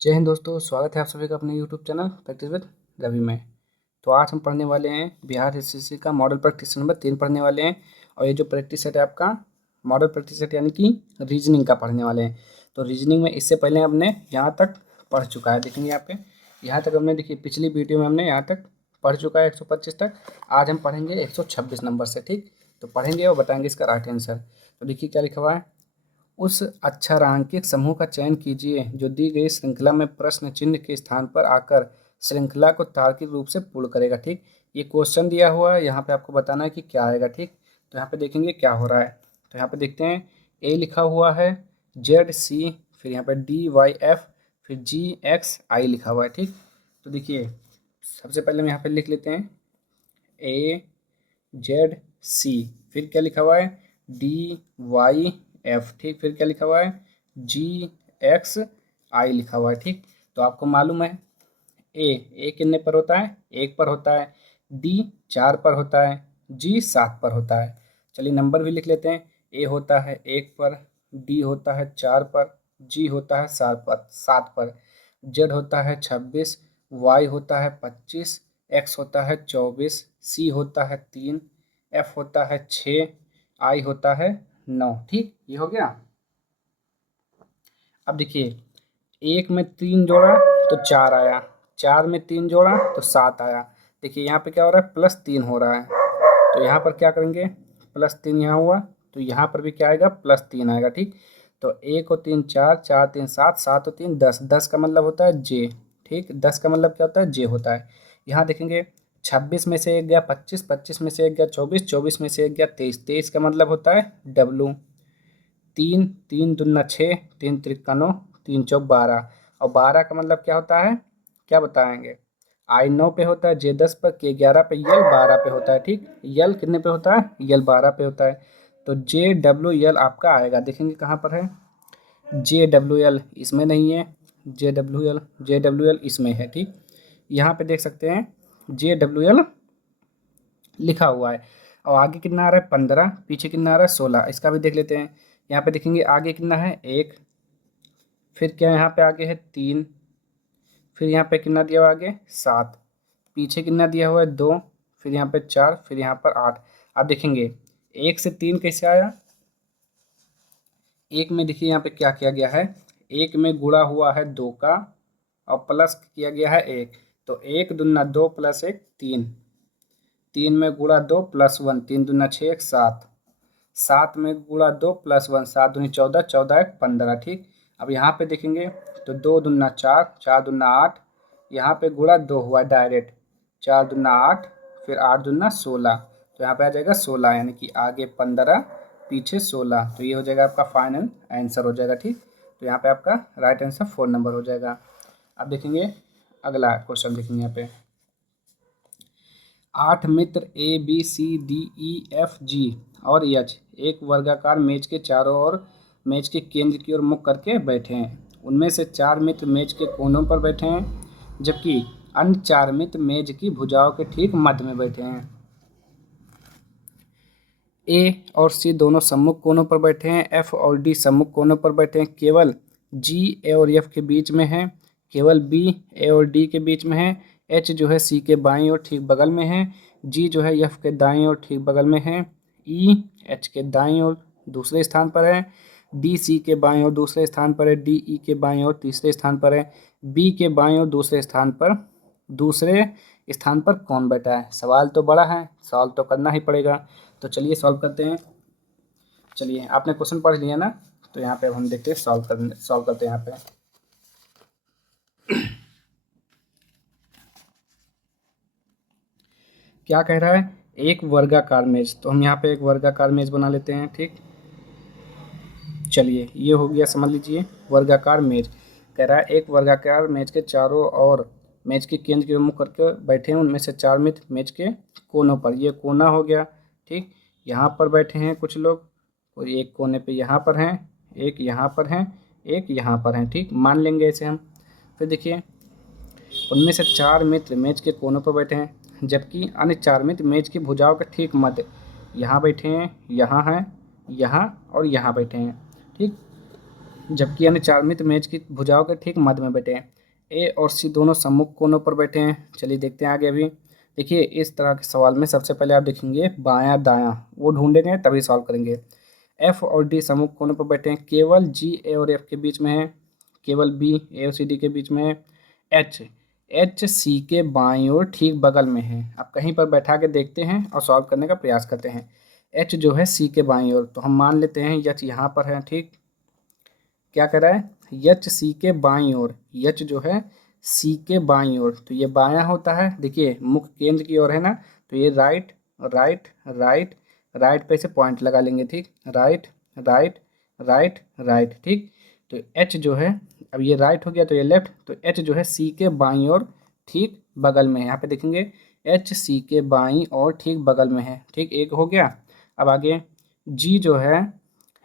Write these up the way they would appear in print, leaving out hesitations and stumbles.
जय हिंद दोस्तों, स्वागत है आप सभी का अपने YouTube channel practice with Ravi में। तो आज हम पढ़ने वाले हैं बिहार एसएससी का मॉडल प्रैक्टिस नंबर 3 पढ़ने वाले हैं। और ये जो प्रैक्टिस सेट है आपका मॉडल प्रैक्टिस सेट यानी कि रीजनिंग का पढ़ने वाले हैं। तो रीजनिंग में इससे पहले हमने यहाँ तक पढ़ चुका है, देखेंगे यहाँ पे यहाँ तक हमने देखिए पिछली वीडियो में हमने यहाँ तक पढ़ चुका है 125 तक। आज हम पढ़ेंगे 126 नंबर से, ठीक। तो पढ़ेंगे और बताएंगे इसका राइट आंसर। तो देखिए क्या लिखा हुआ है। उस अक्षरांकित समूह का चयन कीजिए जो दी गई श्रृंखला में प्रश्न चिन्ह के स्थान पर आकर श्रृंखला को तार्किक रूप से पूर्ण करेगा, ठीक। ये क्वेश्चन दिया हुआ है, यहाँ पे आपको बताना है कि क्या आएगा, ठीक। तो यहाँ पे देखेंगे क्या हो रहा है। तो यहाँ पे देखते हैं ए लिखा हुआ है, जेड सी, फिर यहाँ पे डी वाई एफ, फिर जी एक्स आई लिखा हुआ है, ठीक। तो देखिए सबसे पहले हम यहाँ पे लिख लेते हैं ए जेड सी, फिर क्या लिखा हुआ है डी वाई एफ, ठीक। फिर क्या लिखा हुआ है जी एक्स आई लिखा हुआ है, ठीक। तो आपको मालूम है ए कितने पर होता है, 1 पर होता है, डी 4 पर होता है, जी 7 पर होता है। चलिए नंबर भी लिख लेते हैं। ए होता है 1 पर, डी होता है 4 पर, जी होता है 7 पर, जेड होता है 26, वाई होता है 25, एक्स होता है 24, सी होता है 3, एफ होता है 6, आई होता है 9, ठीक। ये हो गया। अब देखिए 1 में 3 जोड़ा तो 4 आया, 4 में 3 जोड़ा तो 7 आया। देखिए यहाँ पे क्या हो रहा है +3 हो रहा है, तो यहाँ पर क्या करेंगे +3 यहाँ हुआ, तो यहाँ पर भी क्या आएगा +3 आएगा, ठीक। तो 1 और 3 4, 4 3 7, 7 और 3 10, 10 का मतलब होता है जे, ठीक। 10 का मतलब क्या होता है जे होता है। यहाँ देखेंगे 26 में से 1 गया 25, 25 में से 1 गया 24, 24 में से 1 गया 23, 23 का मतलब होता है डब्लू। 3 3 दूना 6, 3 त्रिका 9, 3 चौक 12, और 12 का मतलब क्या होता है, क्या बताएंगे। आई 9 पे होता है, जे 10 पर, के 11 पे, यल 12 पे होता है, ठीक। यल कितने पे होता है, यल 12 पे होता है। तो जे डब्ल्यू यल आपका आएगा, देखेंगे कहाँ पर है जे डब्ल्यू एल, इसमें नहीं है जे डब्ल्यू एल इसमें है, ठीक। यहाँ पे देख सकते हैं जे डब्ल्यू एल लिखा हुआ है। और आगे कितना आ रहा है 15, पीछे कितना आ रहा है 16, इसका भी देख लेते हैं। यहाँ पे देखेंगे आगे कितना है 1, फिर क्या यहाँ पे आगे है 3, फिर यहाँ पे कितना दिया हुआ आगे 7, पीछे कितना दिया हुआ है 2, फिर यहाँ पे 4, फिर यहाँ पर 8। अब देखेंगे 1 से 3 कैसे आया। 1 में देखिए यहाँ पे क्या किया गया है, 1 में गुणा हुआ है 2 का और प्लस किया गया है 1, तो 1 दूना 2 प्लस 1 3, 3 में गुणा 2 प्लस 1, 3 दूना 6 1 7, 7 में गुणा 2 प्लस 1, 7 दूनी 14, 14 1 15, ठीक। अब यहाँ पे देखेंगे तो 2 दूना 4, 4 दूना 8, यहाँ पे गुणा 2 हुआ डायरेक्ट, 4 दूना 8, फिर 8 दूना 16, तो यहाँ पे आ जाएगा 16, यानी कि आगे 15 पीछे 16। तो ये हो जाएगा आपका फाइनल आंसर हो जाएगा, ठीक। तो यहाँ पे आपका राइट आंसर 4 नंबर हो जाएगा। अब देखेंगे अगला क्वेश्चन, देखेंगे यहाँ पे 8 मित्र A B C D E F G और एच एक वर्गाकार मेज के चारों ओर मेज के केंद्र की ओर मुख करके बैठे हैं। उनमें से 4 मित्र मेज के कोनों पर बैठे हैं, जबकि अन्य 4 मित्र मेज की भुजाओं के ठीक मध्य में बैठे हैं। ए और सी दोनों सम्मुख कोनों पर बैठे हैं, एफ और डी सम्मुख कोनों पर बैठे हैं, केवल जी ए और एफ के बीच में है, केवल बी ए और डी के बीच में है, एच जो है सी के बाईं ओर ठीक बगल में है, जी जो है एफ के दाईं ओर ठीक बगल में है, ई एच के दाईं ओर दूसरे स्थान पर है, डी सी के बाईं ओर दूसरे स्थान पर है, डी ई के बाईं ओर तीसरे स्थान पर है, बी के बाईं ओर दूसरे स्थान पर कौन बैठा है। सवाल तो बड़ा है, सवाल तो करना ही पड़ेगा। तो चलिए सॉल्व करते हैं। चलिए आपने क्वेश्चन पढ़ लिया ना, तो यहाँ पे अब हम देखते हैं सॉल्व करते हैं। यहाँ पे क्या कह रहा है, एक वर्गाकार मेज, तो हम यहाँ पे एक वर्गाकार मेज बना लेते हैं, ठीक। चलिए ये हो गया, समझ लीजिए वर्गाकार मेज। कह रहा है एक वर्गाकार मेज के चारों ओर मेज के केंद्र की ओर मुख करके बैठे हैं, उनमें से 4 मित्र मेज के कोनों पर, ये कोना हो गया, ठीक। यहाँ पर बैठे हैं कुछ लोग, और एक कोने पे यहाँ पर हैं, एक यहाँ पर हैं, एक यहाँ पर हैं, ठीक। मान लेंगे ऐसे हम। फिर देखिए उनमें से 4 मित्र मेज के कोनों पर बैठे हैं, जबकि अन्य 4 मित्र मेज की भुजाओं के ठीक मध्य यहाँ बैठे हैं, यहाँ हैं, यहाँ और यहाँ बैठे हैं, ठीक। जबकि यानी चारमित मेज की भुजाओं के ठीक मध्य में बैठे हैं। ए और सी दोनों सम्मुख कोनों पर बैठे हैं। चलिए देखते हैं आगे। अभी देखिए इस तरह के सवाल में सबसे पहले आप देखेंगे बायां दायां, वो ढूंढेंगे तभी सॉल्व करेंगे। एफ और डी सम्मुख कोनों पर बैठे हैं, केवल जी ए और एफ के बीच में है, केवल बी ए और सी डी के बीच में है। एच एच सी के बाईं ओर ठीक बगल में है। अब कहीं पर बैठा के देखते हैं और सॉल्व करने का प्रयास करते हैं। एच जो है सी के बाईं ओर, तो हम मान लेते हैं एच यहाँ पर है। ठीक, क्या कर रहा है एच सी के बाईं ओर, एच जो है सी के बाईं ओर, तो ये बायां होता है। देखिए मुख्य केंद्र की ओर है ना, तो ये राइट राइट राइट राइट पे से पॉइंट लगा लेंगे। ठीक, राइट राइट राइट राइट। ठीक, तो एच जो है, अब ये राइट हो गया तो ये लेफ्ट, तो एच जो है सी के बाईं ओर ठीक बगल में है। यहाँ पे देखेंगे एच सी के बाईं ओर ठीक बगल में है। ठीक, एक हो गया। अब आगे जी जो है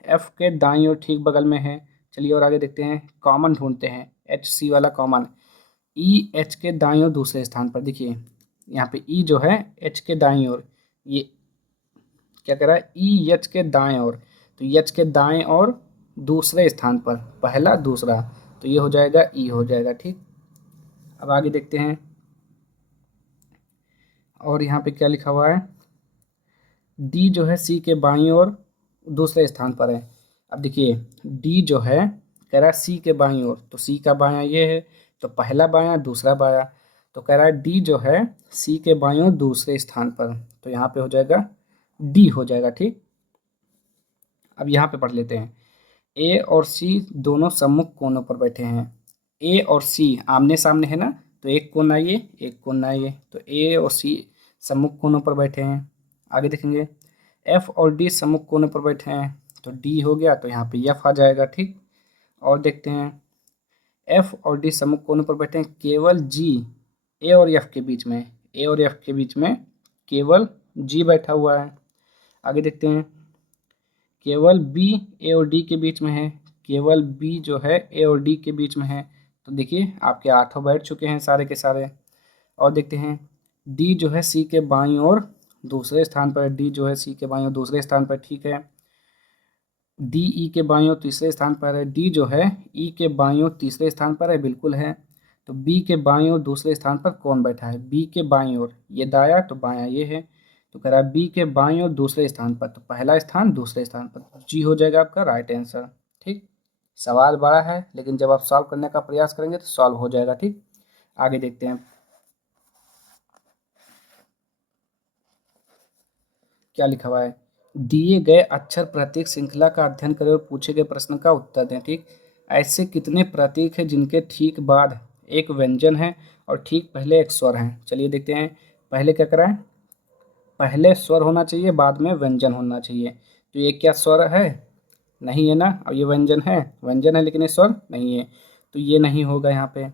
एफ के दाईं ओर ठीक बगल में है। चलिए और आगे देखते हैं, कॉमन ढूंढते हैं, एच सी वाला कॉमन। ई एच के दाईं ओर दूसरे स्थान पर, देखिए यहाँ पे ई जो है एच के दाईं ओर, ये क्या कह रहा है ई एच के दाएं ओर, तो एच के दाएं ओर दूसरे स्थान पर, पहला दूसरा, तो ये हो जाएगा ई हो जाएगा। ठीक, अब आगे देखते हैं और यहाँ पे क्या लिखा हुआ है, डी जो है सी के बाईं ओर दूसरे स्थान पर है। अब देखिए डी जो है कह रहा है सी के बाईं ओर, तो सी का बायां ये है, तो पहला बायां दूसरा बायां, तो कह रहा है डी जो है सी के बाईं ओर दूसरे स्थान पर, तो यहाँ पे हो जाएगा डी हो जाएगा। ठीक, अब यहाँ पे पढ़ लेते हैं, ए और सी दोनों सम्मुख कोनों पर बैठे हैं। ए और सी आमने सामने है ना, तो एक कोना ये एक कोना ये, तो ए और सी सम्मुख कोनों पर बैठे हैं। आगे देखेंगे एफ और डी सम्मुख कोनों पर बैठे हैं, तो डी हो गया, तो यहाँ पे एफ आ जाएगा। ठीक, और देखते हैं एफ और डी सम्मुख कोनों पर बैठे हैं, केवल जी ए और एफ के बीच में, ए और एफ के बीच में केवल जी बैठा हुआ है। आगे देखते हैं केवल बी ए और डी के बीच में है, केवल बी जो है ए और डी के बीच में है, तो देखिए आपके आठों बैठ चुके हैं सारे के सारे। और देखते हैं डी जो है सी के बाईं ओर दूसरे स्थान पर, डी जो है सी के बाईं ओर दूसरे स्थान पर। ठीक है, डी ई के बाईं ओर तीसरे स्थान पर है, डी जो है ई के बाईं ओर तीसरे स्थान पर है, बिल्कुल है। तो बी के बाईं ओर दूसरे स्थान पर कौन बैठा है, बी के बाईं ओर, ये दाया तो बायां ये है, तो कह रहा है बी के बाईं ओर दूसरे स्थान पर, तो पहला स्थान दूसरे स्थान पर, जी हो जाएगा आपका राइट आंसर। ठीक, सवाल बड़ा है लेकिन जब आप सॉल्व करने का प्रयास करेंगे तो सॉल्व हो जाएगा। ठीक, आगे देखते हैं क्या लिखा हुआ है, दिए गए अक्षर प्रतीक श्रृंखला का अध्ययन करें और पूछे गए प्रश्न का उत्तर दें। ठीक, ऐसे कितने प्रतीक हैं जिनके ठीक बाद एक व्यंजन है और ठीक पहले एक स्वर है। चलिए देखते हैं, पहले क्या करा है, पहले स्वर होना चाहिए बाद में व्यंजन होना चाहिए, तो ये क्या स्वर है, नहीं है ना, और ये व्यंजन है, व्यंजन है लेकिन ये स्वर नहीं है, तो ये नहीं होगा यहाँ पे।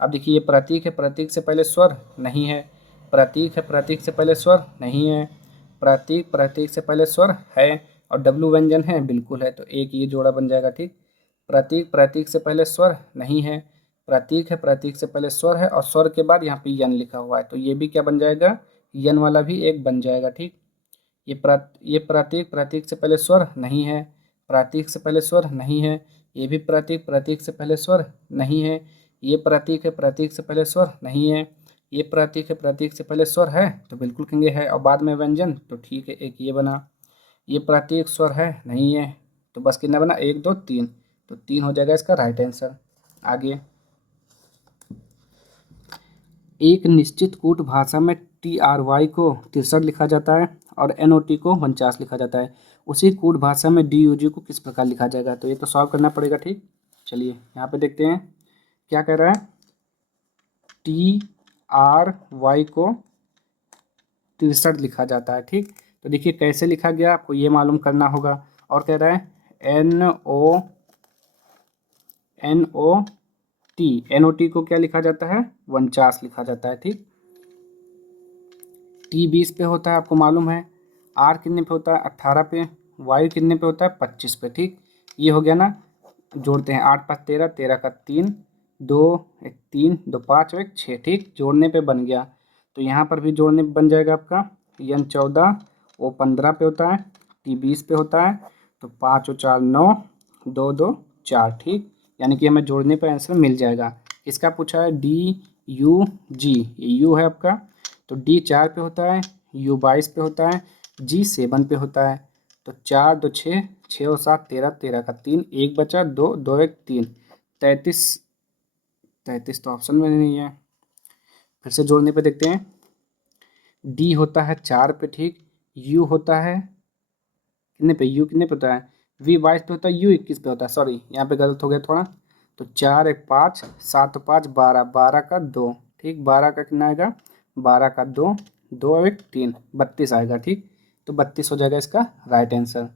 अब देखिए ये प्रतीक है, प्रतीक से पहले स्वर नहीं है, प्रतीक है, प्रतीक से पहले स्वर नहीं है, प्रतीक प्रतीक से पहले स्वर है, और डब्लू व्यंजन है, बिल्कुल है, तो एक ये जोड़ा बन जाएगा। ठीक, प्रतीक प्रतीक से पहले स्वर नहीं है, प्रतीक है, प्रतीक से पहले स्वर है, और स्वर के बाद यहाँ पे यन लिखा हुआ है, तो ये भी क्या बन जाएगा, यन वाला भी एक बन जाएगा। ठीक, ये प्रतीक प्रतीक से पहले स्वर नहीं है, प्रतीक से पहले स्वर नहीं है, ये भी प्रतीक प्रतीक से पहले स्वर नहीं है, ये प्रतीक है, प्रतीक से पहले स्वर नहीं है, ये प्रतीक है, प्रतीक से पहले स्वर है, तो बिल्कुल कहेंगे है, और बाद में व्यंजन, तो ठीक है, एक ये बना। ये प्रतीक स्वर है नहीं है, तो बस कितना बना, एक दो तीन, तो तीन हो जाएगा इसका राइट आंसर। आगे एक निश्चित कूट भाषा में TRY को 63 लिखा जाता है और NOT को 49 लिखा जाता है। उसी कूट भाषा में DUG को किस प्रकार लिखा जाएगा, तो ये तो सॉल्व करना पड़ेगा। ठीक, चलिए यहाँ पे देखते हैं क्या कह रहा है, TRY को 63 लिखा जाता है। ठीक, तो देखिए कैसे लिखा गया आपको ये मालूम करना होगा। और कह रहा है NOT को क्या लिखा जाता है, 49 लिखा जाता है। ठीक, T 20 पे होता है, आपको मालूम है। R कितने पे होता है, 18 पे। Y कितने पे होता है, 25 पे। ठीक, ये हो गया ना, जोड़ते हैं, 8 5 13, 13 का 3, 2 1 3, 2 5 और 1 6। ठीक, जोड़ने पे बन गया, तो यहाँ पर भी जोड़ने पे बन जाएगा आपका, N 14, O 15 पे होता है, T 20 पे होता है, तो 5 और 4 9, 2 2 4, ठीक। यानी कि हमें जोड़ने पर आंसर मिल जाएगा। इसका पूछा है DUG, ये यू है आपका, तो D 4 पे होता है, U 22 पे होता है, G 7 पे होता है। तो 4 2 6, 6 और 7 13, 13 का 3, 1 बचा, 2 2 1 3, 33, 33 तो ऑप्शन में नहीं है। फिर से जोड़ने पे देखते हैं। डी होता है 4 पे, ठीक। यू होता है कितने पे, यू कितने पे होता है, V 22 पे होता है, यू 21 पे होता है, सॉरी यहाँ पे गलत हो गया थोड़ा। तो 4 1 5, 7 5 12, 12 का 2, ठीक। 12 का कितना आएगा, 12 का 2, 2 1 3, 32 आएगा, ठीक। तो 32 हो जाएगा इसका राइट आंसर।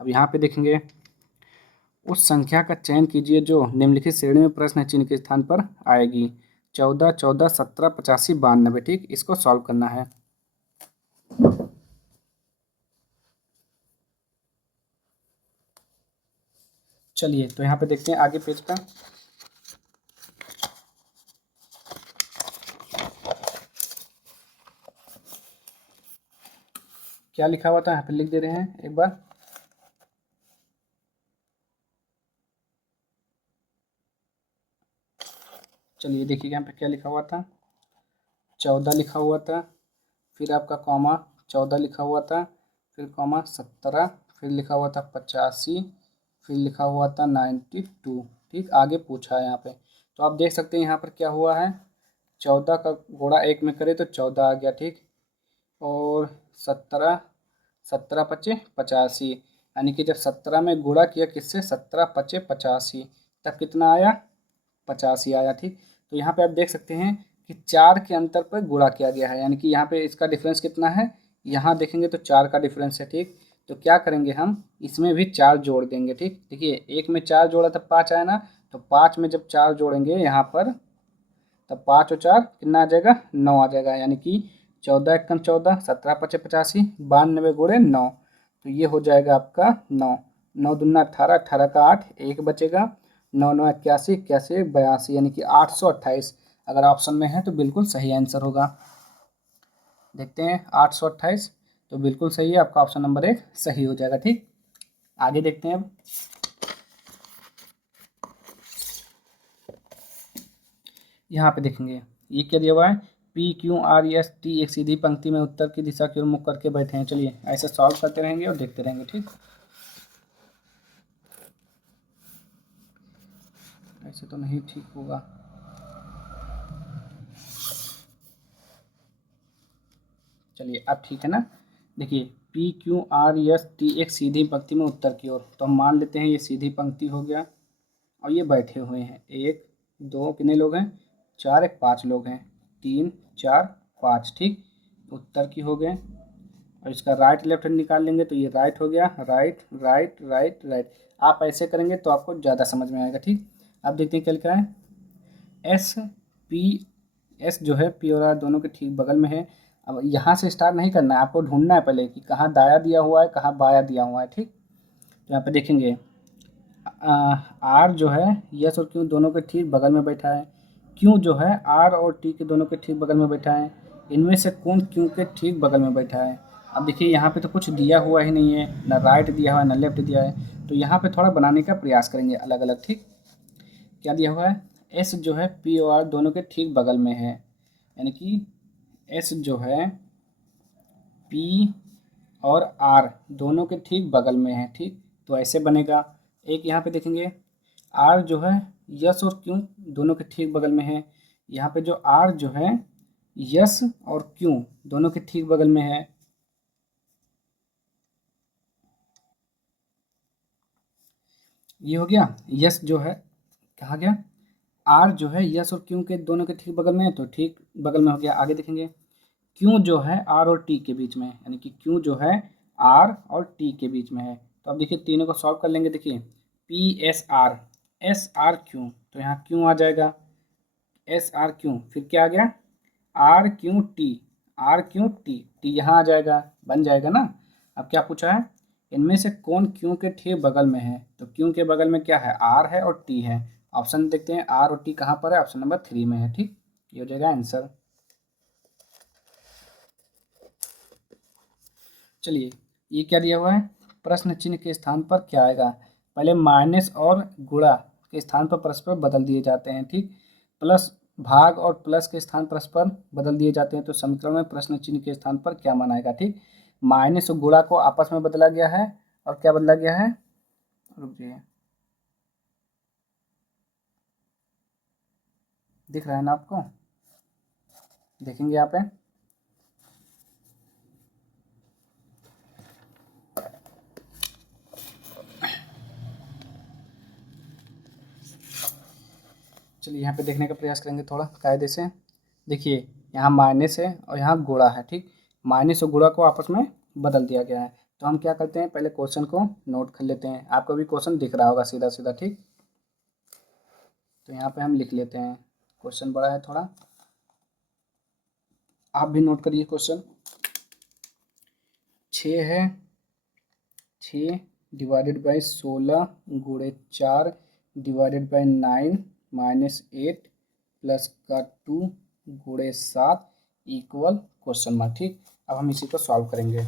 अब यहाँ पे देखेंगे, उस संख्या का चयन कीजिए जो निम्नलिखित श्रेणी में प्रश्न चिन्ह के स्थान पर आएगी। 14 14 17 85 92, ठीक। इसको सॉल्व करना है। चलिए तो यहाँ पे देखते हैं आगे पेज पर। क्या लिखा हुआ था, यहाँ पे लिख दे रहे हैं एक बार। चलिए देखिए यहाँ पे क्या लिखा हुआ था, 14 लिखा हुआ था, फिर आपका कॉमा 14 लिखा हुआ था, फिर कॉमा 17, फिर लिखा हुआ था 85, फिर लिखा हुआ था 92, ठीक। आगे पूछा है यहाँ पे, तो आप देख सकते हैं यहाँ पर क्या हुआ है, 14 का गुणा 1 में करे तो 14 आ गया, ठीक। और 17, 17 पचे 85, यानी कि जब 17 में गुणा किया किससे, 17 पचे 85, तब कितना आया, 85 आया, ठीक। तो यहाँ पे आप देख सकते हैं कि 4 के अंतर पर गुणा किया गया है, यानी कि यहाँ पे इसका डिफरेंस कितना है, यहाँ देखेंगे तो 4 का डिफरेंस है, ठीक। तो क्या करेंगे हम, इसमें भी 4 जोड़ देंगे, ठीक। देखिए एक में 4 जोड़ा तब 5 आया ना, तो 5 में जब 4 जोड़ेंगे यहाँ पर, तब 5 और 4 कितना आ जाएगा, 9 आ जाएगा। यानी कि 14 एकम 14, 17 पचे 85, 92 गुणे 9, तो ये हो जाएगा आपका 9, 9 दूना 18, 18 का 8, 1 बचेगा, 9 9 81, 81 82, यानी कि 828 अगर ऑप्शन में है तो बिल्कुल सही आंसर होगा। देखते हैं 828, तो बिल्कुल सही है, आपका ऑप्शन नंबर 1 सही हो जाएगा, ठीक। आगे देखते हैं अब। यहाँ पे देखेंगे ये क्या दिया हुआ है, PQRST एक सीधी पंक्ति में उत्तर की दिशा की ओर मुख करके बैठे हैं। चलिए ऐसे सॉल्व करते रहेंगे और देखते रहेंगे, ठीक। ऐसे तो नहीं ठीक होगा। चलिए अब ठीक है ना। देखिए PQRST एक सीधी पंक्ति में उत्तर की ओर, तो हम मान लेते हैं ये सीधी पंक्ति हो गया और ये बैठे हुए हैं, 1 2 कितने लोग हैं, 4 1 5 लोग हैं, 3 4 5, ठीक। उत्तर की हो गए। और इसका राइट लेफ्ट हैंड निकाल लेंगे तो ये राइट हो गया, राइट राइट राइट राइट। आप ऐसे करेंगे तो आपको ज़्यादा समझ में आएगा, ठीक। अब देखते हैं क्या लिखा है, एस पी, एस जो है पी और आर दोनों के ठीक बगल में है। अब यहाँ से स्टार्ट नहीं करना है, आपको ढूंढना है पहले कि कहाँ दाया दिया हुआ है, कहाँ बाया दिया हुआ है, ठीक। तो यहाँ पे देखेंगे आर जो है यस और क्यू दोनों के ठीक बगल में बैठा है, क्यू जो है आर और टी के दोनों के ठीक बगल में बैठा है। इनमें से कौन क्यू के ठीक बगल में बैठा है। अब देखिए यहाँ पे तो कुछ दिया हुआ ही नहीं है, ना राइट दिया हुआ है ना लेफ्ट दिया है, तो यहाँ पे थोड़ा बनाने का प्रयास करेंगे अलग अलग, ठीक। क्या दिया हुआ है, एस जो है पी और आर दोनों के ठीक बगल में है, यानी कि एस जो है पी और आर दोनों के ठीक बगल में है, ठीक। तो ऐसे बनेगा। एक यहाँ पे देखेंगे आर जो है यस और क्यू दोनों के ठीक बगल में है, यहाँ पे जो आर जो है यस और क्यू दोनों के ठीक बगल में है। ये हो गया, यस जो है कहाँ गया, आर जो है यस और क्यू के दोनों के ठीक बगल में है, तो ठीक बगल में हो गया। आगे देखेंगे क्यू जो है आर और टी के बीच में है, यानी कि क्यू जो है आर और टी के बीच में है। तो अब देखिए तीनों को सॉल्व कर लेंगे। देखिए पी एस आर क्यू, तो यहाँ क्यू आ जाएगा, एस आर क्यू, फिर क्या आ गया R Q T, R Q T, T यहाँ आ जाएगा, बन जाएगा ना। अब क्या पूछा है, इनमें से कौन क्यू के ठीक बगल में है, तो क्यू के बगल में क्या है, आर है और टी है। ऑप्शन देखते हैं आर और टी कहाँ पर है, ऑप्शन नंबर 3 में है, ठीक। ये हो जाएगा आंसर। चलिए ये क्या दिया हुआ है, प्रश्न चिन्ह के स्थान पर क्या आएगा। पहले माइनस और गुणा के स्थान पर परस्पर बदल दिए जाते हैं, ठीक। प्लस भाग और प्लस के स्थान परस्पर बदल दिए जाते हैं, तो समीकरण में प्रश्न चिन्ह के स्थान पर क्या मान आएगा, ठीक। माइनस और गुणा को आपस में बदला गया है, और क्या बदला गया है, रुकिए, दिख रहा है ना आपको, देखेंगे यहाँ पे, चलिए यहाँ पे देखने का प्रयास करेंगे थोड़ा कायदे से। देखिए यहाँ माइनस है और यहाँ गुणा है, ठीक। माइनस और गुणा को आपस में बदल दिया गया है, तो हम क्या करते हैं, पहले क्वेश्चन को नोट कर लेते हैं। आपको भी क्वेश्चन दिख रहा होगा सीधा सीधा, ठीक। तो यहाँ पे हम लिख लेते हैं, क्वेश्चन बड़ा है थोड़ा, आप भी नोट करिए क्वेश्चन। 6 है, 6 डिवाइडेड बाई 16 गुणे 4 डिवाइडेड बाई 9 माइनस 8 प्लस का 2 गुणे 7 इक्वल क्वेश्चन मार्क, ठीक। अब हम इसी को सॉल्व करेंगे।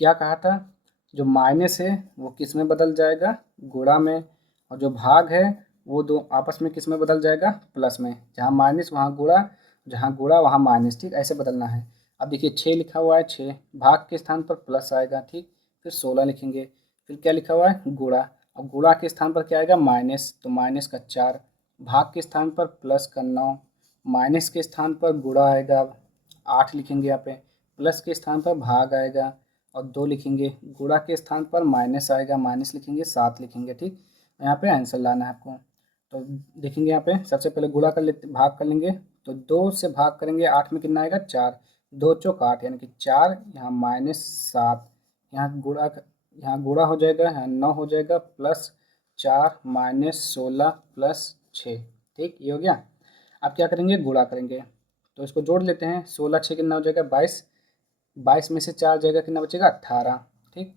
क्या कहा था, जो माइनस है वो किस में बदल जाएगा, गुणा में, और जो भाग है वो दो आपस में किस में बदल जाएगा, प्लस में। जहाँ माइनस वहाँ गुणा, जहाँ गुणा वहाँ माइनस, ठीक। ऐसे बदलना है। अब देखिए 6 लिखा हुआ है, 6 भाग के स्थान पर प्लस आएगा, ठीक। फिर 16 लिखेंगे, फिर क्या लिखा हुआ है, गुणा, अब गुणा के स्थान पर क्या आएगा, माइनस, तो माइनस का 4, भाग के स्थान पर प्लस का 9, माइनस के स्थान पर गुणा आएगा, 8 लिखेंगे यहाँ पे, प्लस के स्थान पर भाग आएगा और 2 लिखेंगे, गुणा के स्थान पर माइनस आएगा, माइनस लिखेंगे, 7 लिखेंगे, ठीक। यहाँ पे आंसर लाना है आपको। तो देखेंगे यहाँ पे सबसे पहले गुणा कर लेते, भाग कर लेंगे, तो 2 से भाग करेंगे, 8 में कितना आएगा, 4, 2 चौक 8 यानी कि 4, यहाँ माइनस 7, यहाँ गुणा हो जाएगा, यहाँ 9 हो जाएगा, प्लस 4 माइनस 16 प्लस 6, ठीक। ये हो गया। अब क्या करेंगे, गुणा करेंगे, तो इसको जोड़ लेते हैं। 16 6 कितना हो जाएगा, 22, 22 में से 4 जाएगा, कितना बचेगा, 18, ठीक।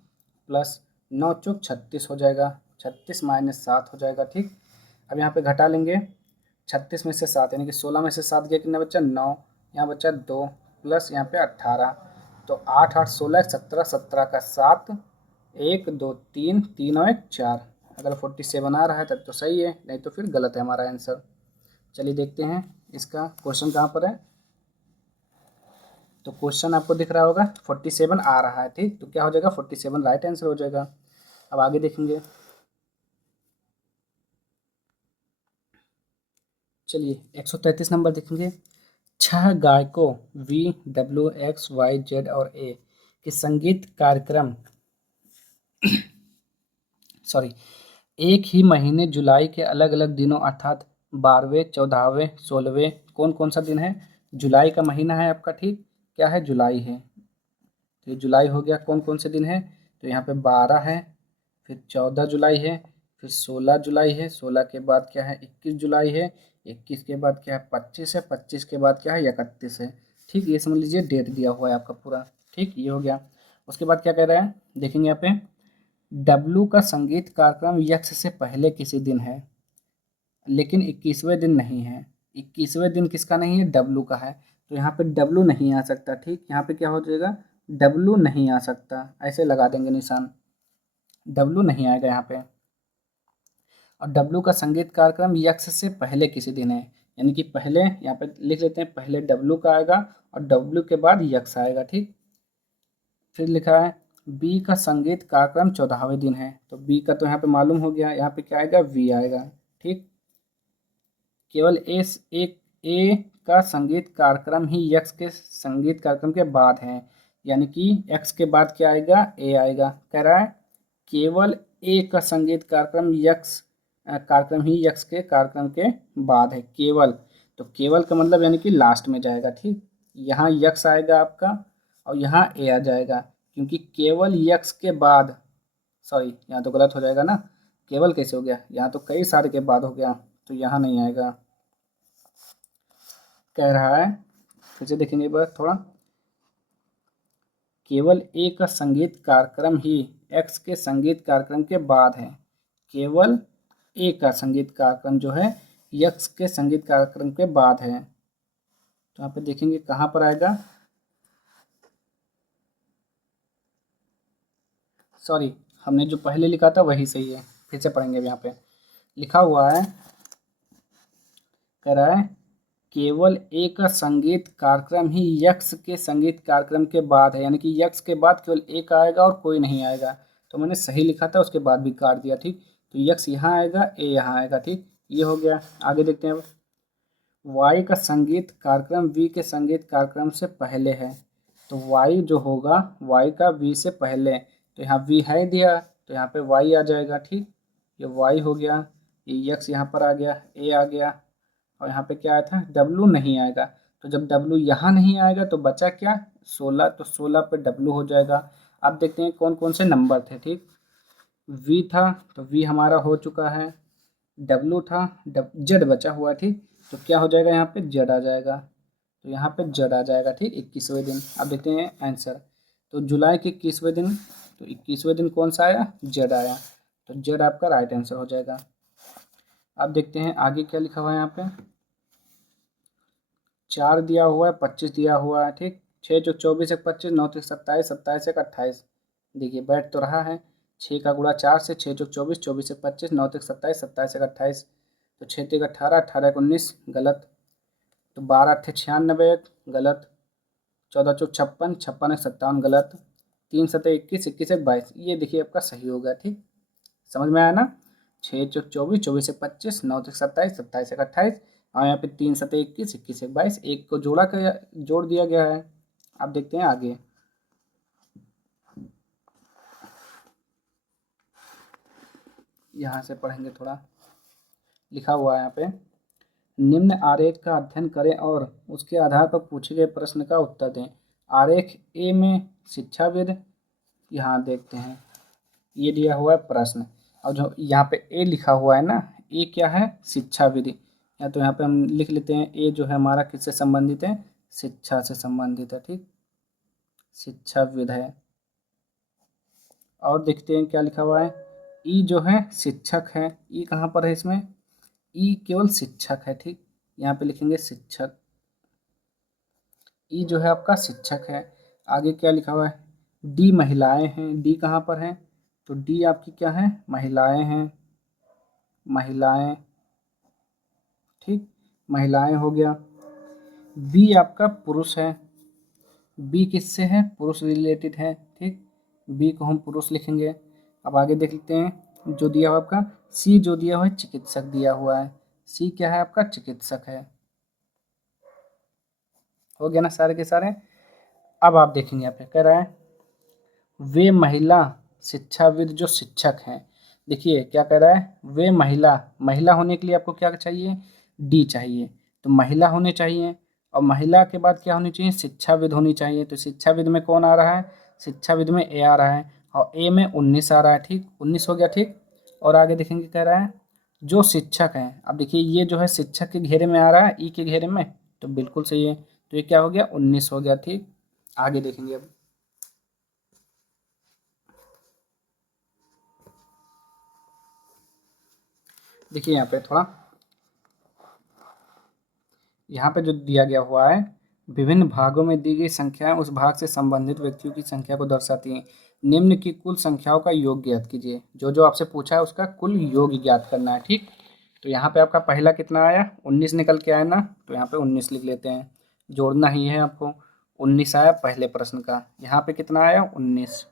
प्लस 9 चौक 36 हो जाएगा, 36 माइनस 7 हो जाएगा, ठीक। अब यहाँ पे घटा लेंगे, 36 में से 7 यानी कि 16 में से 7 गया, कितना बच्चा, 9, यहाँ बच्चा 2, प्लस यहाँ पे 18, तो 8 8 16 17, 17 का 7, 1 2 3, 3 और 1 4, अगर 47 आ रहा है तब तो सही है, नहीं तो फिर गलत है हमारा आंसर। चलिए देखते हैं इसका क्वेश्चन कहाँ पर है। तो क्वेश्चन आपको दिख रहा होगा 47 आ रहा है, ठीक। तो क्या हो जाएगा, 47 राइट आंसर हो जाएगा। अब आगे देखेंगे, चलिए 133 नंबर देखेंगे। 6 गायकों V W X Y Z और A के संगीत कार्यक्रम सॉरी एक ही महीने जुलाई के अलग अलग दिनों अर्थात 12वें 14वें 16वें, कौन कौन सा दिन है, जुलाई का महीना है आपका, ठीक। क्या है, जुलाई है, तो ये जुलाई हो गया। कौन कौन से दिन है, तो यहाँ पे 12 है, फिर 14 जुलाई है, फिर 16 जुलाई है, 16 के बाद क्या है, 21 जुलाई है, 21 के बाद क्या है, 25 है, 25 के बाद क्या है, 31 है, ठीक। ये समझ लीजिए डेट दिया हुआ है आपका पूरा, ठीक। ये हो गया। उसके बाद क्या कह रहा है, देखेंगे यहाँ पे, डब्लू का संगीत कार्यक्रम यक्ष से पहले किसी दिन है लेकिन 21वें दिन नहीं है। 21वें दिन किसका नहीं है, डब्लू का है, तो यहाँ पे डब्लू नहीं आ सकता, ठीक। यहाँ पे क्या हो जाएगा, डब्लू नहीं आ सकता, ऐसे लगा देंगे निशान, डब्लू नहीं आएगा यहाँ पे। और डब्लू का संगीत कार्यक्रम यक्ष से पहले किसी दिन है, यानी कि पहले यहाँ पे लिख लेते हैं, पहले डब्लू का आएगा और डब्लू के बाद यक्ष आएगा, ठीक। फिर लिखा है बी का संगीत कार्यक्रम 14वें दिन है, तो बी का तो यहाँ पे मालूम हो गया, यहाँ पे क्या आएगा, वी आएगा, ठीक। केवल ए का संगीत कार्यक्रम ही यक्स के संगीत कार्यक्रम के बाद है, यानी कि एक्स के बाद क्या आएगा, ए आएगा। कह रहा है केवल ए का संगीत कार्यक्रम कार्यक्रम ही यक्स के कार्यक्रम के बाद है, केवल, तो केवल का मतलब यानी कि लास्ट में जाएगा, ठीक। यहाँ यक्स आएगा आपका और यहाँ ए आ जाएगा, क्योंकि केवल यक्स के बाद, सॉरी यहाँ तो गलत हो जाएगा ना, केवल कैसे हो गया, यहाँ तो कई सारे के बाद हो गया, तो यहाँ नहीं आएगा। कह रहा है, फिर से देखेंगे एक बार थोड़ा, केवल ए का संगीत कार्यक्रम ही एक्स के संगीत कार्यक्रम के बाद है, केवल ए का संगीत कार्यक्रम जो है यक्स के संगीत कार्यक्रम के बाद है, तो यहाँ पे देखेंगे कहाँ पर आएगा, सॉरी हमने जो पहले लिखा था वही सही है। फिर से पढ़ेंगे। अब यहाँ पे लिखा हुआ है, कह रहा है केवल एक संगीत कार्यक्रम ही यक्ष के संगीत कार्यक्रम के बाद है, यानी कि यक्ष के बाद केवल एक आएगा और कोई नहीं आएगा। तो मैंने सही लिखा था, उसके बाद भी काट दिया। ठीक, तो यक्ष यहाँ आएगा, ए यहाँ आएगा। ठीक, ये हो गया। आगे देखते हैं। अब वाई का संगीत कार्यक्रम वी के संगीत कार्यक्रम से पहले है, तो वाई जो होगा वाई का वी से पहले, तो यहाँ वी है दिया, तो यहाँ पे वाई आ जाएगा। ठीक, ये वाई हो गया, ये यक्स यहाँ पर आ गया, ए आ गया, और यहाँ पे क्या आया था, डब्लू नहीं आएगा। तो जब डब्लू यहाँ नहीं आएगा तो बचा क्या, 16, तो 16 पे डब्लू हो जाएगा। अब देखते हैं कौन कौन से नंबर थे। ठीक, वी था तो वी हमारा हो चुका है, डब्लू था, जेड बचा हुआ। ठीक, तो क्या हो जाएगा, यहाँ पे जेड आ जाएगा, तो यहाँ पे जेड आ जाएगा। ठीक, 21वें दिन। अब देखते हैं आंसर। तो जुलाई के 21वें दिन, तो 21वें दिन कौन सा आया, जेड आया, तो जेड आपका राइट आंसर हो जाएगा। अब देखते हैं आगे क्या लिखा हुआ है। यहाँ पे 4 दिया हुआ है, 25 दिया हुआ है। ठीक, 6 चौक 24 एक 25, 9 तिक 27, 27 एक 28। देखिए बैठ तो रहा है, 6 का गुणा 4 से, 6 चौक 24, 24 एक 25, 9 तिक 27, 27 एक 28। तो 6 तिक 18, 18 एक 19, गलत। तो 12 अट्ठे 96, गलत। 14 चौक 56, 56 एक 57, गलत। 3 सतह 21, 21 एक 22। ये देखिए आपका सही हो गया। ठीक, समझ में आया ना। 6 चौक 24, 24 एक 25, 9 तिक 27, 27 एक 28, और यहाँ पे 3 सतह 21, 21 एक 22, एक को जोड़ दिया गया है। अब देखते हैं आगे। यहाँ से पढ़ेंगे थोड़ा। लिखा हुआ है यहाँ पे, निम्न आरेख का अध्ययन करें और उसके आधार पर पूछे गए प्रश्न का उत्तर दें। आरेख ए में शिक्षाविद, यहाँ देखते हैं ये दिया हुआ है प्रश्न, और जो यहाँ पे ए लिखा हुआ है ना, ए क्या है, शिक्षाविद। या तो यहाँ पे हम लिख लेते हैं ए जो है हमारा किससे संबंधित है, शिक्षा से संबंधित है। ठीक, शिक्षाविद है। और देखते हैं क्या लिखा हुआ है, ई जो है शिक्षक है। ई कहाँ पर है इसमें, ई केवल शिक्षक है। ठीक, यहाँ पे लिखेंगे शिक्षक, ई जो है आपका शिक्षक है। आगे क्या लिखा हुआ है, डी महिलाएं हैं। डी कहाँ पर है, तो डी आपकी क्या है, महिलाएं हैं, महिलाएं। ठीक, महिलाएं हो गया। बी आपका पुरुष है। बी किससे है, पुरुष रिलेटेड है। ठीक, बी को हम पुरुष लिखेंगे। अब आगे देख लेते हैं जो दिया हुआ आपका सी, जो दिया हुआ है चिकित्सक दिया हुआ है। सी क्या है आपका, चिकित्सक है। हो गया ना सारे के सारे। अब आप देखेंगे यहाँ पे कह रहा है वे महिला शिक्षाविद जो शिक्षक हैं। देखिए क्या कह रहा है, वे महिला, महिला होने के लिए आपको क्या चाहिए, डी चाहिए, तो महिला होने चाहिए। और महिला के बाद क्या होनी चाहिए, शिक्षाविद होनी चाहिए। तो शिक्षाविद में कौन आ रहा है, शिक्षाविद में ए आ रहा है, और ए में 19 आ रहा है। ठीक, 19 हो गया। ठीक, और आगे देखेंगे कह रहा है जो शिक्षक हैं। अब देखिए ये जो है शिक्षक के घेरे में आ रहा है, ई के घेरे में, तो बिल्कुल सही है। तो ये क्या हो गया, 19 हो गया। ठीक, आगे देखेंगे। अब देखिए यहाँ पे थोड़ा, यहाँ पे जो दिया गया हुआ है, विभिन्न भागों में दी गई संख्याएं उस भाग से संबंधित व्यक्तियों की संख्या को दर्शाती हैं। निम्न की कुल संख्याओं का योग ज्ञात कीजिए। जो जो आपसे पूछा है उसका कुल योग ज्ञात करना है। ठीक, तो यहाँ पे आपका पहला कितना आया, 19 निकल के आया ना, तो यहाँ पे 19 लिख लेते हैं, जोड़ना ही है आपको। 19 आया पहले प्रश्न का, यहाँ पे कितना आया, 19।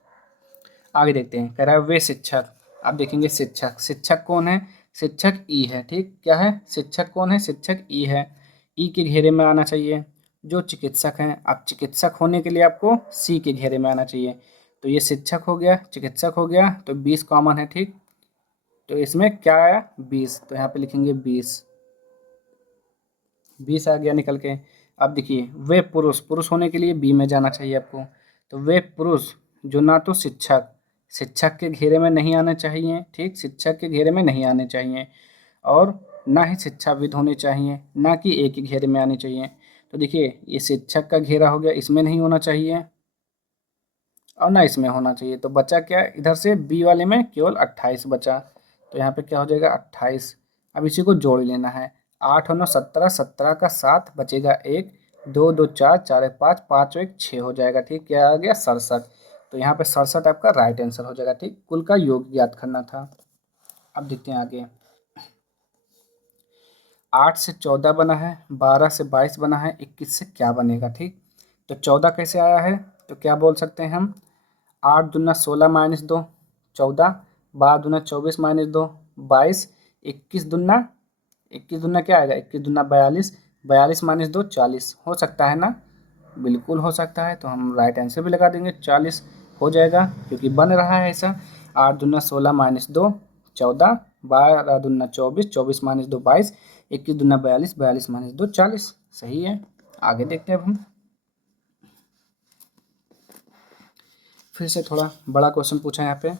आगे देखते हैं, कह रहा है वे शिक्षक। आप देखेंगे शिक्षक, शिक्षक कौन है, शिक्षक ई है। ठीक, क्या है, शिक्षक कौन है, शिक्षक ई है। ई के घेरे में आना चाहिए। जो चिकित्सक हैं, अब चिकित्सक होने के लिए आपको सी के घेरे में आना चाहिए। तो ये शिक्षक हो गया, चिकित्सक हो गया, तो 20 कॉमन है। ठीक, तो इसमें क्या आया, 20, तो यहाँ पे लिखेंगे 20, 20 आ गया निकल के। अब देखिए वे पुरुष, पुरुष होने के लिए बी में जाना चाहिए आपको। तो वे पुरुष जो ना तो शिक्षक, शिक्षक के घेरे में नहीं आने चाहिए। ठीक, शिक्षक के घेरे में नहीं आने चाहिए, और ना ही शिक्षाविद होने चाहिए, ना कि एक ही घेरे में आने चाहिए। तो देखिए ये शिक्षक का घेरा हो गया, इसमें नहीं होना चाहिए और ना इसमें होना चाहिए। तो बचा क्या, इधर से बी वाले में केवल 28 बचा। तो यहाँ पे क्या हो जाएगा, 28। अब इसी को जोड़ लेना है। 8 और 9 17, 17 का 7 बचेगा 1, 2 2 4, 4 1 5, 5 और 1 6 हो जाएगा। ठीक, क्या आ गया, 67। तो यहाँ पे 67 आपका राइट आंसर हो जाएगा। ठीक, कुल का योग याद करना था। अब देखते हैं आगे। 8 से 14 बना है, 12 से 22 बना है, 21 से क्या बनेगा। ठीक, तो 14 कैसे आया है, तो क्या बोल सकते हैं हम, 8 दूना 16 माइनस 2 14, 12 दूना 24 माइनस 2 22, 21 दूना क्या आएगा, 21 दूना 42, 42 माइनस 2 40, हो सकता है ना, बिल्कुल हो सकता है। तो हम राइट आंसर भी लगा देंगे, 40 हो जाएगा क्योंकि बन रहा है ऐसा। 8 दूना 16 माइनस 2 14, 12 दूना 24, 24 माइनस 2 22, 21 दूना 42, 42 माइनस 2 40, सही है। आगे देखते हैं अब हम, फिर से थोड़ा बड़ा क्वेश्चन पूछा है यहाँ पे।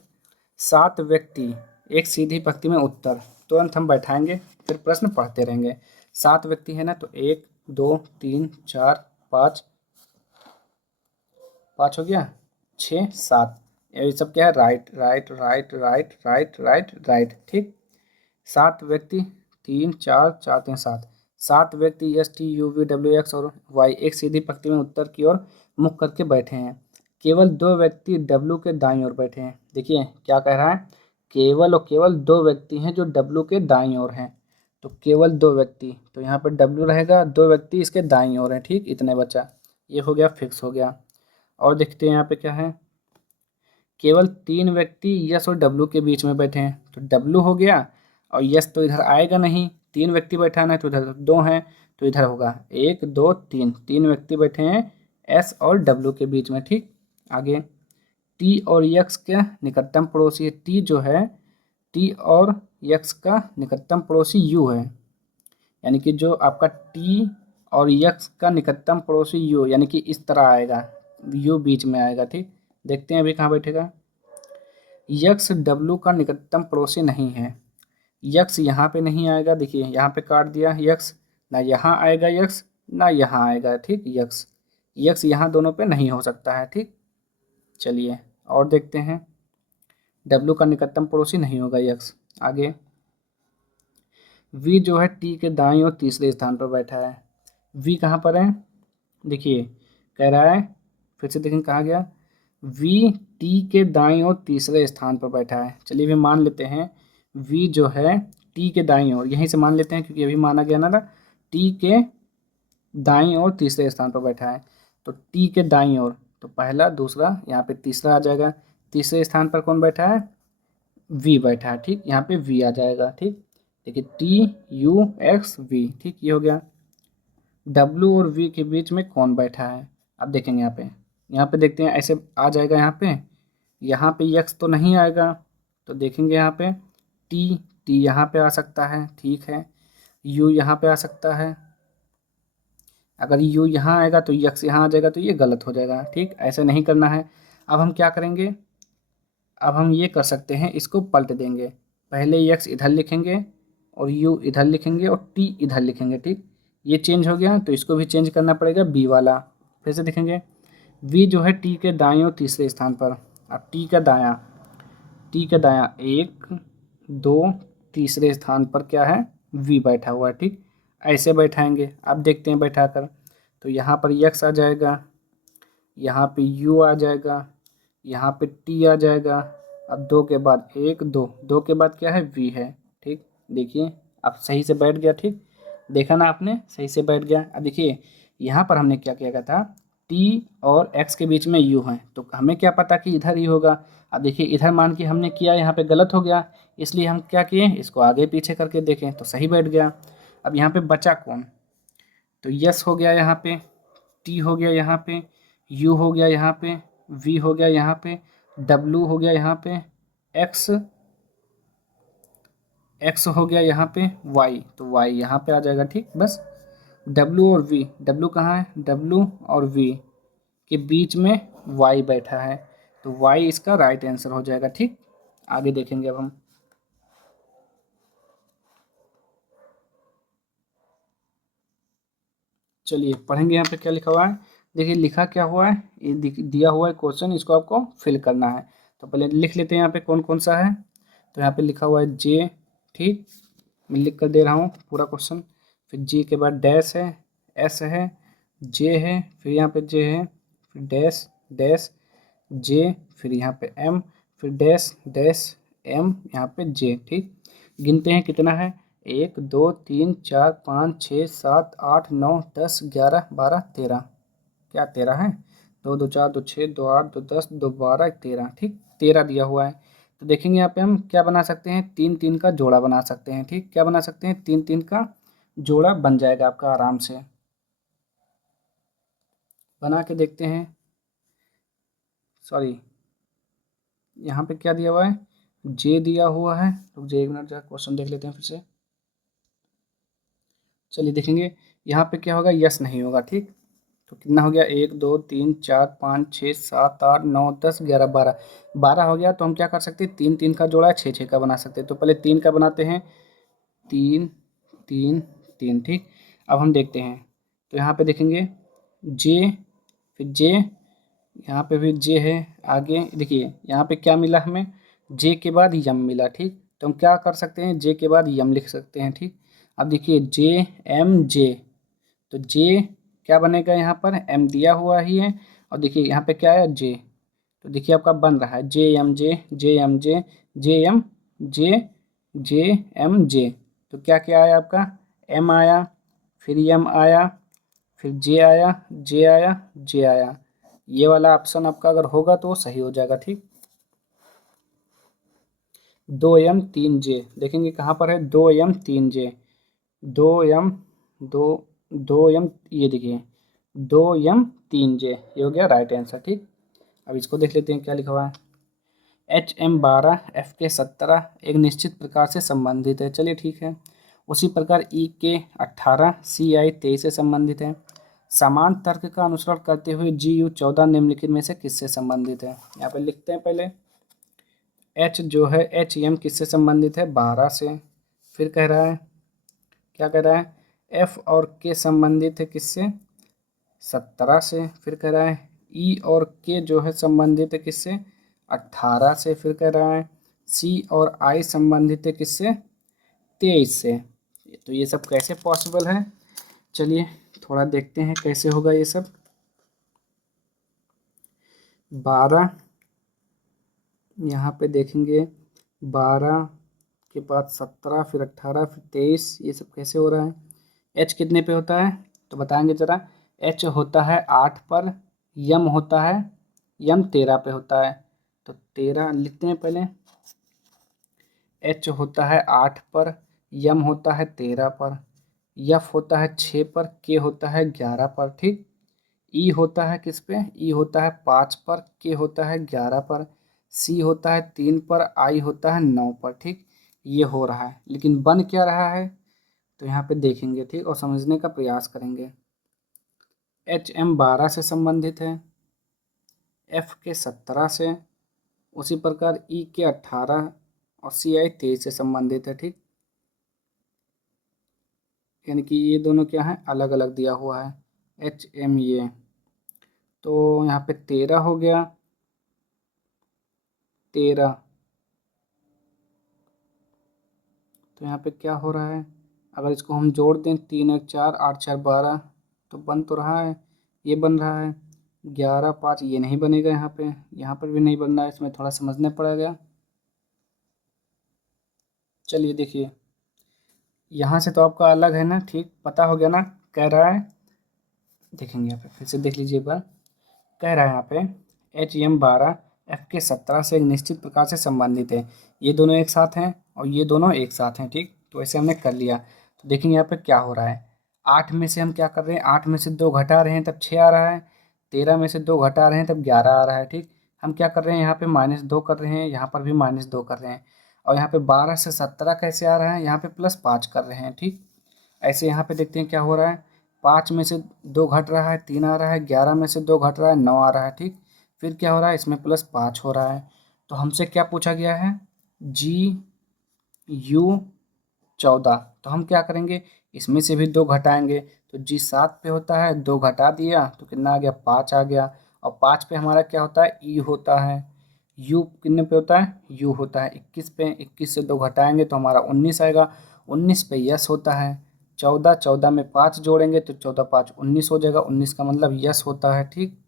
7 व्यक्ति एक सीधी पंक्ति में उत्तर, तुरंत हम बैठाएंगे फिर प्रश्न पढ़ते रहेंगे। 7 व्यक्ति है ना, तो 1 2 3 4 5 5 हो गया, 6 7, ये सब क्या है, right right right right right right right. ठीक, 7 व्यक्ति 3 4 4 3 7, 7 व्यक्ति S T U V W x और वाई एक सीधी पंक्ति में उत्तर की ओर मुख करके बैठे हैं। केवल 2 व्यक्ति डब्ल्यू के दाईं ओर बैठे हैं। देखिए क्या कह रहा है, केवल और केवल 2 व्यक्ति हैं जो डब्ल्यू के दाईं ओर हैं। तो केवल 2 व्यक्ति, तो यहाँ पर डब्ल्यू रहेगा, 2 व्यक्ति इसके दाईं ओर हैं। ठीक, इतने बचा, ये हो गया, फिक्स हो गया। और देखते हैं यहाँ पे क्या है, केवल 3 व्यक्ति यस और डब्लू के बीच में बैठे हैं। तो डब्लू हो गया और यस तो इधर आएगा नहीं, 3 व्यक्ति बैठाना है तो इधर 2 हैं, तो इधर होगा 1 2 3, 3 व्यक्ति बैठे हैं एस और डब्लू के बीच में। ठीक, आगे टी और यक्स के निकटतम पड़ोसी है, टी जो है, टी और यक्स का निकटतम पड़ोसी यू है, यानी कि जो आपका टी और यक्स का निकटतम पड़ोसी यू, यानी कि इस तरह आएगा, यू बीच में आएगा। ठीक, देखते हैं अभी कहाँ बैठेगा। यक्स डब्लू का निकटतम पड़ोसी नहीं है, यक्स यहाँ पे नहीं आएगा, देखिए यहाँ पे काट दिया यक्स, ना यहाँ आएगा यक्स ना यहाँ आएगा। ठीक, यक्स यक्स यहाँ दोनों पे नहीं हो सकता है। ठीक, चलिए और देखते हैं, डब्लू का निकटतम पड़ोसी नहीं होगा यक्स। आगे वी जो है टी के दाईं और तीसरे स्थान पर बैठा है। वी कहाँ पर है, देखिए कह रहा है, फिर से देखें कहाँ गया, वी टी के दाईं ओर तीसरे स्थान पर बैठा है। चलिए भी मान लेते हैं वी जो है टी के दाईं ओर, यहीं से मान लेते हैं क्योंकि अभी माना गया ना था, टी के दाईं ओर तीसरे स्थान पर बैठा है। तो टी के दाईं ओर, तो पहला दूसरा, यहाँ पे तीसरा आ जाएगा। तीसरे स्थान पर कौन बैठा है, वी बैठा है। ठीक, यहाँ पे वी आ जाएगा। ठीक, देखिए टी यू एक्स वी। ठीक, ये हो गया। डब्लू और वी के बीच में कौन बैठा है, अब देखेंगे यहाँ पे देखते हैं, ऐसे आ जाएगा यहाँ पे यक्स तो नहीं आएगा, तो देखेंगे यहाँ पे टी, टी यहाँ पे आ सकता है। ठीक है, यू यहाँ पे आ सकता है, अगर यू यहाँ आएगा तो यक्स यहाँ आ जाएगा, तो ये गलत हो जाएगा। ठीक, ऐसे नहीं करना है। अब हम क्या करेंगे, अब हम ये कर सकते हैं, इसको पलट देंगे, पहले यक्स इधर लिखेंगे और यू इधर लिखेंगे और टी इधर लिखेंगे। ठीक, ये चेंज हो गया, तो इसको भी चेंज करना पड़ेगा, बी वाला। फिर से देखेंगे, वी जो है टी के दाएं और तीसरे स्थान पर। अब टी का दायां 1 2 तीसरे स्थान पर क्या है, वी बैठा हुआ है। ठीक, ऐसे बैठाएंगे। अब देखते हैं बैठा कर, तो यहाँ पर यक्स आ जाएगा, यहाँ पे यू आ जाएगा, यहाँ पे टी आ जाएगा। अब 2 के बाद 1 2, 2 के बाद क्या है, वी है। ठीक, देखिए अब सही से बैठ गया। ठीक, देखा ना आपने, सही से बैठ गया। अब देखिए यहाँ पर हमने क्या किया था, टी और एक्स के बीच में यू है, तो हमें क्या पता कि इधर ही होगा। अब देखिए इधर मान के हमने किया, यहाँ पे गलत हो गया, इसलिए हम क्या किए, इसको आगे पीछे करके देखें तो सही बैठ गया। अब यहाँ पे बचा कौन, तो यस हो गया यहाँ पे, टी हो गया यहाँ पे, यू हो गया यहाँ पे, वी हो गया यहाँ पे, डब्लू हो गया यहाँ पे, एक्स एक्स हो गया यहाँ पे, वाई, तो वाई यहाँ पे आ जाएगा। ठीक, बस डब्लू और वी, डब्लू कहाँ है, डब्लू और वी के बीच में वाई बैठा है, तो वाई इसका राइट आंसर हो जाएगा। ठीक, आगे देखेंगे अब हम, चलिए पढ़ेंगे यहाँ पे क्या लिखा हुआ है। देखिए लिखा क्या हुआ है, ये दिया हुआ है क्वेश्चन, इसको आपको फिल करना है। तो पहले लिख लेते हैं यहाँ पे कौन कौन सा है। तो यहाँ पे लिखा हुआ है जे। ठीक, मैं लिख कर दे रहा हूँ पूरा क्वेश्चन। फिर जी के बाद डैश है, एस है, जे है, फिर यहाँ पे जे है, फिर डैश डैश, जे, फिर यहाँ पे एम, फिर डैश डैश एम, यहाँ पे जे। ठीक, गिनते हैं कितना है, 1 2 3 4 5 6 7 8 9 10 11 12 13। क्या 13 है? 2 2 4 2 6 2 8 2 10 2 12 13। ठीक, 13 दिया हुआ है। तो देखेंगे यहाँ पे हम क्या बना सकते हैं, 3 3 का जोड़ा बना सकते हैं। ठीक, क्या बना सकते हैं, 3 3 का जोड़ा बन जाएगा आपका आराम से। बना के देखते हैं। सॉरी, यहाँ पे क्या दिया हुआ है, जे दिया हुआ है। रुक जाइए एक मिनट, जरा क्वेश्चन देख लेते हैं फिर से। चलिए देखेंगे यहाँ पे क्या होगा, यस नहीं होगा। ठीक, तो कितना हो गया, 1 2 3 4 5 6 7 8 9 10 11 12, 12 हो गया। तो हम क्या कर सकते हैं, 3 3 का जोड़ा है, 6 6 का बना सकते हैं। तो पहले 3 का बनाते हैं, 3 3 3। ठीक, अब हम देखते हैं। तो यहाँ पे देखेंगे जे, फिर जे, यहाँ पे भी जे है। आगे देखिए यहाँ पे क्या मिला हमें, जे के बाद यम मिला। ठीक, तो हम क्या कर सकते हैं, जे के बाद यम लिख सकते हैं। ठीक, अब देखिए जे एम जे, तो जे क्या बनेगा, यहाँ पर एम दिया हुआ ही है, और देखिए यहाँ पे क्या है, जे। तो देखिए आपका बन रहा है जे एम जे, जे एम जे, जे एम जे, जे एम जे। तो क्या क्या आया आपका, एम आया, फिर एम आया, फिर जे आया, जे आया, जे आया। ये वाला ऑप्शन आपका अगर होगा तो वो सही हो जाएगा। ठीक, 2 M 3 J, देखेंगे कहाँ पर है, 2 M 3 J, 2 M, दो 2 M, ये देखिए 2 M 3 J, ये हो गया राइट आंसर। ठीक, अब इसको देख लेते हैं क्या लिखा हुआ है। HM 12 FK 17 एक निश्चित प्रकार से संबंधित है। चलिए ठीक है। उसी प्रकार EK 18 CI 23 से संबंधित है। समान तर्क का अनुसरण करते हुए GU 14 निम्नलिखित में से किससे संबंधित है। यहाँ पे लिखते हैं पहले, एच जो है HM किससे संबंधित है, 12 से। फिर कह रहा है, क्या कह रहा है, F और K संबंधित है किससे, 17 से। फिर कह रहा है E और K जो है संबंधित है किससे, 18 से। फिर कह रहा है C और I संबंधित है किससे, 23 से। तो ये सब कैसे पॉसिबल है, चलिए थोड़ा देखते हैं कैसे होगा ये सब। 12, यहाँ पे देखेंगे 12 के बाद 17, फिर 18, फिर 23, ये सब कैसे हो रहा है। एच कितने पे होता है तो बताएंगे ज़रा। एच होता है 8 पर, यम होता है, यम 13 पे होता है। तो 13 लिखते हैं पहले। एच होता है 8 पर, यम होता है 13 पर, यफ होता है 6 पर, के होता है 11 पर। ठीक, ई होता है किस पे, ई होता है 5 पर, के होता है 11 पर, सी होता है 3 पर, आई होता है 9 पर। ठीक, ये हो रहा है, लेकिन बन क्या रहा है तो यहाँ पे देखेंगे। ठीक, और समझने का प्रयास करेंगे। HM 12 से संबंधित है, एफ के 17 से, उसी प्रकार ई के 18 और सी आई 23 से संबंधित है। ठीक, यानी कि ये दोनों क्या है, अलग अलग दिया हुआ है। HM ये, तो यहाँ पे 13 हो गया, 13। तो यहाँ पे क्या हो रहा है, अगर इसको हम जोड़ दें, 3 1 4 8 4 12, तो बन तो रहा है, ये बन रहा है। 11 5 ये नहीं बनेगा, यहाँ पर भी नहीं बन रहा है, इसमें थोड़ा समझना पड़ेगा। चलिए देखिए, यहाँ से तो आपका अलग है ना। ठीक, पता हो गया ना, कह रहा है, देखेंगे यहाँ पे फिर से देख लीजिए एक बार। कह रहा है यहाँ पे HM 12 FK 17 से एक निश्चित प्रकार से संबंधित है। ये दोनों एक साथ हैं और ये दोनों एक साथ हैं। ठीक, तो ऐसे हमने कर लिया। तो देखेंगे यहाँ पे क्या हो रहा है, 8 में से हम क्या कर रहे हैं, 8 में से 2 घटा रहे हैं तब 6 आ रहा है, 13 में से 2 घटा रहे हैं तब 11 आ रहा है। ठीक, हम क्या कर रहे हैं, यहाँ पे -2 कर रहे हैं, यहाँ पर भी -2 कर रहे हैं, और यहाँ पे 12 से 17 कैसे आ रहा है, यहाँ पे +5 कर रहे हैं। ठीक, ऐसे यहाँ पे देखते हैं क्या हो रहा है, 5 में से 2 घट रहा है, 3 आ रहा है, 11 में से 2 घट रहा है, 9 आ रहा है। ठीक, फिर क्या हो रहा है, इसमें +5 हो रहा है। तो हमसे क्या पूछा गया है, GU 14। तो हम क्या करेंगे, इसमें से भी 2 घटाएंगे, तो G 7 पे होता है, 2 घटा दिया तो कितना आ गया, 5 आ गया। और 5 पे हमारा क्या होता है, ई होता है। यू कितने पे होता है, यू होता है 21 पे, 21 से 2 घटाएंगे तो हमारा 19 आएगा, 19 पे यस होता है। 14, 14 में 5 जोड़ेंगे तो 14 5 19 हो जाएगा, 19 का मतलब यस होता है। ठीक,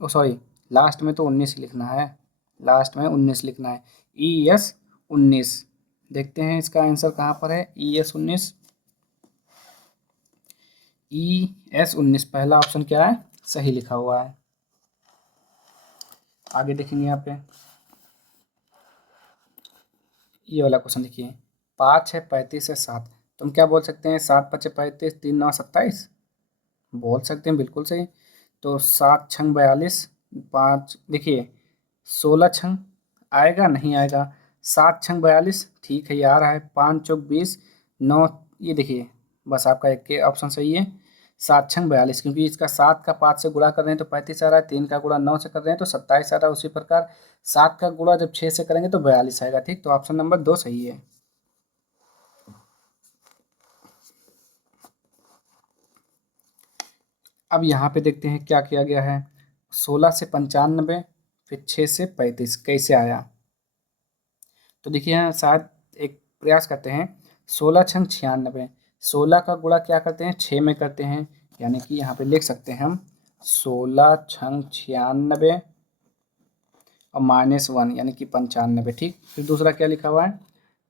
ओ सॉरी, लास्ट में तो 19 लिखना है, लास्ट में 19 लिखना है। ES 19। देखते हैं इसका आंसर कहाँ पर है। ES 19, ES 19 पहला ऑप्शन क्या है, सही लिखा हुआ है। आगे देखेंगे यहाँ पे ये वाला क्वेश्चन देखिए, 5 है 35 है 7, तुम क्या बोल सकते हैं, 7 5 35 3 9 27 बोल सकते हैं, बिल्कुल सही। तो 7 छंग 42, 5 देखिए 16 छंग आएगा नहीं आएगा, 7 छंग 42 ठीक है ये आ रहा है, 5 चौक 20, 9 ये देखिए बस आपका एक के ऑप्शन सही है, 7 छंग 42, क्योंकि इसका 7 का 5 से गुणा कर रहे हैं तो 35 आ रहा है, 3 का गुणा 9 से कर रहे हैं तो 27 आ रहा है, उसी प्रकार 7 का गुणा जब 6 से करेंगे तो 42 आएगा। ठीक, तो ऑप्शन नंबर 2 सही है। अब यहाँ पे देखते हैं क्या किया गया है, 16 से 95 फिर 6 से 35 कैसे आया। तो देखिए यहाँ शायद एक प्रयास करते हैं, 16 छंग 96, 16 का गुणा क्या करते हैं 6 में करते हैं, यानी कि यहाँ पे लिख सकते हैं हम 16 छंग 96 और -1 यानी कि 95। ठीक, फिर दूसरा क्या लिखा हुआ है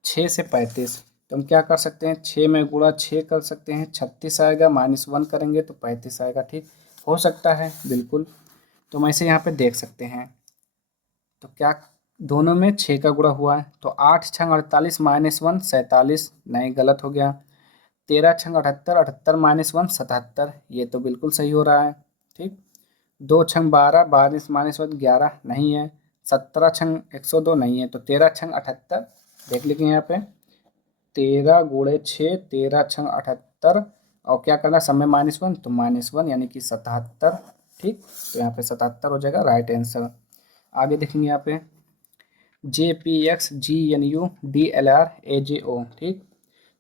6 से 35, तो हम क्या कर सकते हैं 6 में गुणा 6 कर सकते हैं, 36 आएगा, -1 करेंगे तो 35 आएगा। ठीक, हो सकता है बिल्कुल, तो हम ऐसे यहाँ पे देख सकते हैं। तो क्या दोनों में 6 का गुणा हुआ है, तो 8 छंग 48 -1 47, नहीं गलत हो गया। 13 छंग 78 78 -1 77, ये तो बिल्कुल सही हो रहा है। ठीक, 2 छंग 12 22 -1 11 नहीं है, 17 छंग 102 नहीं है, तो 13 छंग 78 देख लीजिए यहाँ पे 13 गुणे 6 13 छंग 78 और क्या करना समय -1 तो -1 यानी कि 77। ठीक, तो यहाँ पे 77 हो जाएगा राइट आंसर। आगे देखेंगे यहाँ पे JPX GNU DLR AJO। ठीक,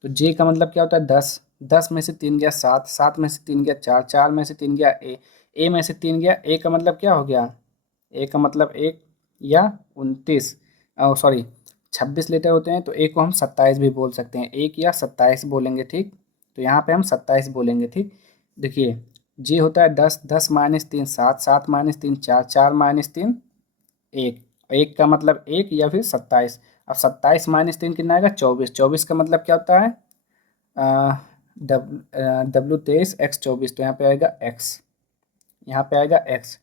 तो जे का मतलब क्या होता है 10, 10 में से 3 गया 7, 7 में से 3 गया 4, 4 में से 3 गया ए में से 3 गया, ए का मतलब क्या हो गया, ए का मतलब 1 या 29 सॉरी 26 लीटर होते हैं, तो ए को हम 27 भी बोल सकते हैं, 1 या 27 बोलेंगे। ठीक, तो यहाँ पे हम 27 बोलेंगे। ठीक, देखिए जे होता है 10, 10 -3 7, 7 -3 4, 4 -3 1, 1 का मतलब 1 या फिर 27। अब 27 -3 कितना आएगा 24, 24 का मतलब क्या होता है W 23 X 24, तो यहाँ पे आएगा X, यहाँ पे आएगा X।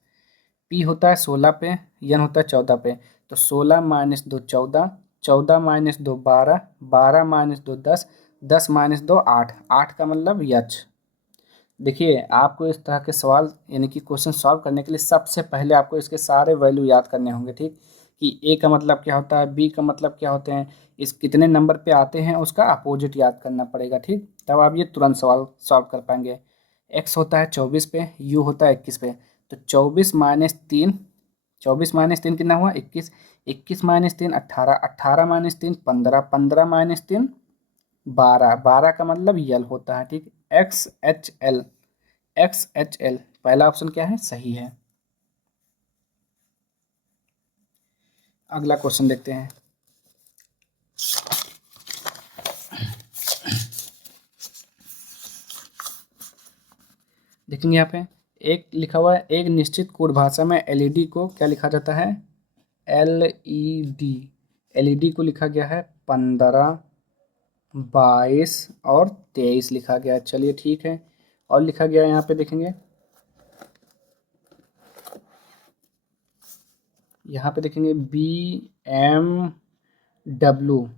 पी होता है 16 पे, एन होता है 14 पे, तो 16 - 2 14, 14 - 2 12, 12 - 2 10, 10 - 2 8, 8 का मतलब यच। देखिए आपको इस तरह के सवाल यानी कि क्वेश्चन सॉल्व करने के लिए सबसे पहले आपको इसके सारे वैल्यू याद करने होंगे। ठीक, कि ए का मतलब क्या होता है, बी का मतलब क्या होते हैं, इस कितने नंबर पे आते हैं उसका अपोजिट याद करना पड़ेगा। ठीक, तब आप ये तुरंत सवाल सॉल्व कर पाएंगे। एक्स होता है 24 पे, यू होता है 21 पे, तो 24 - 3, 24 - 3 कितना हुआ 21, 21 - 3 18, 18 - 3 15, 15 - 3 12, 12 का मतलब यल होता है। ठीक, XHL, XHL पहला ऑप्शन क्या है सही है। अगला क्वेश्चन देखते हैं, देखेंगे यहाँ पे एक लिखा हुआ है, एक निश्चित कोड भाषा में एलईडी को क्या लिखा जाता है, एलईडी, एलईडी को लिखा गया है 15 22 और 23 लिखा गया है। चलिए ठीक है, और लिखा गया है यहाँ पे देखेंगे, यहाँ पे देखेंगे BMW,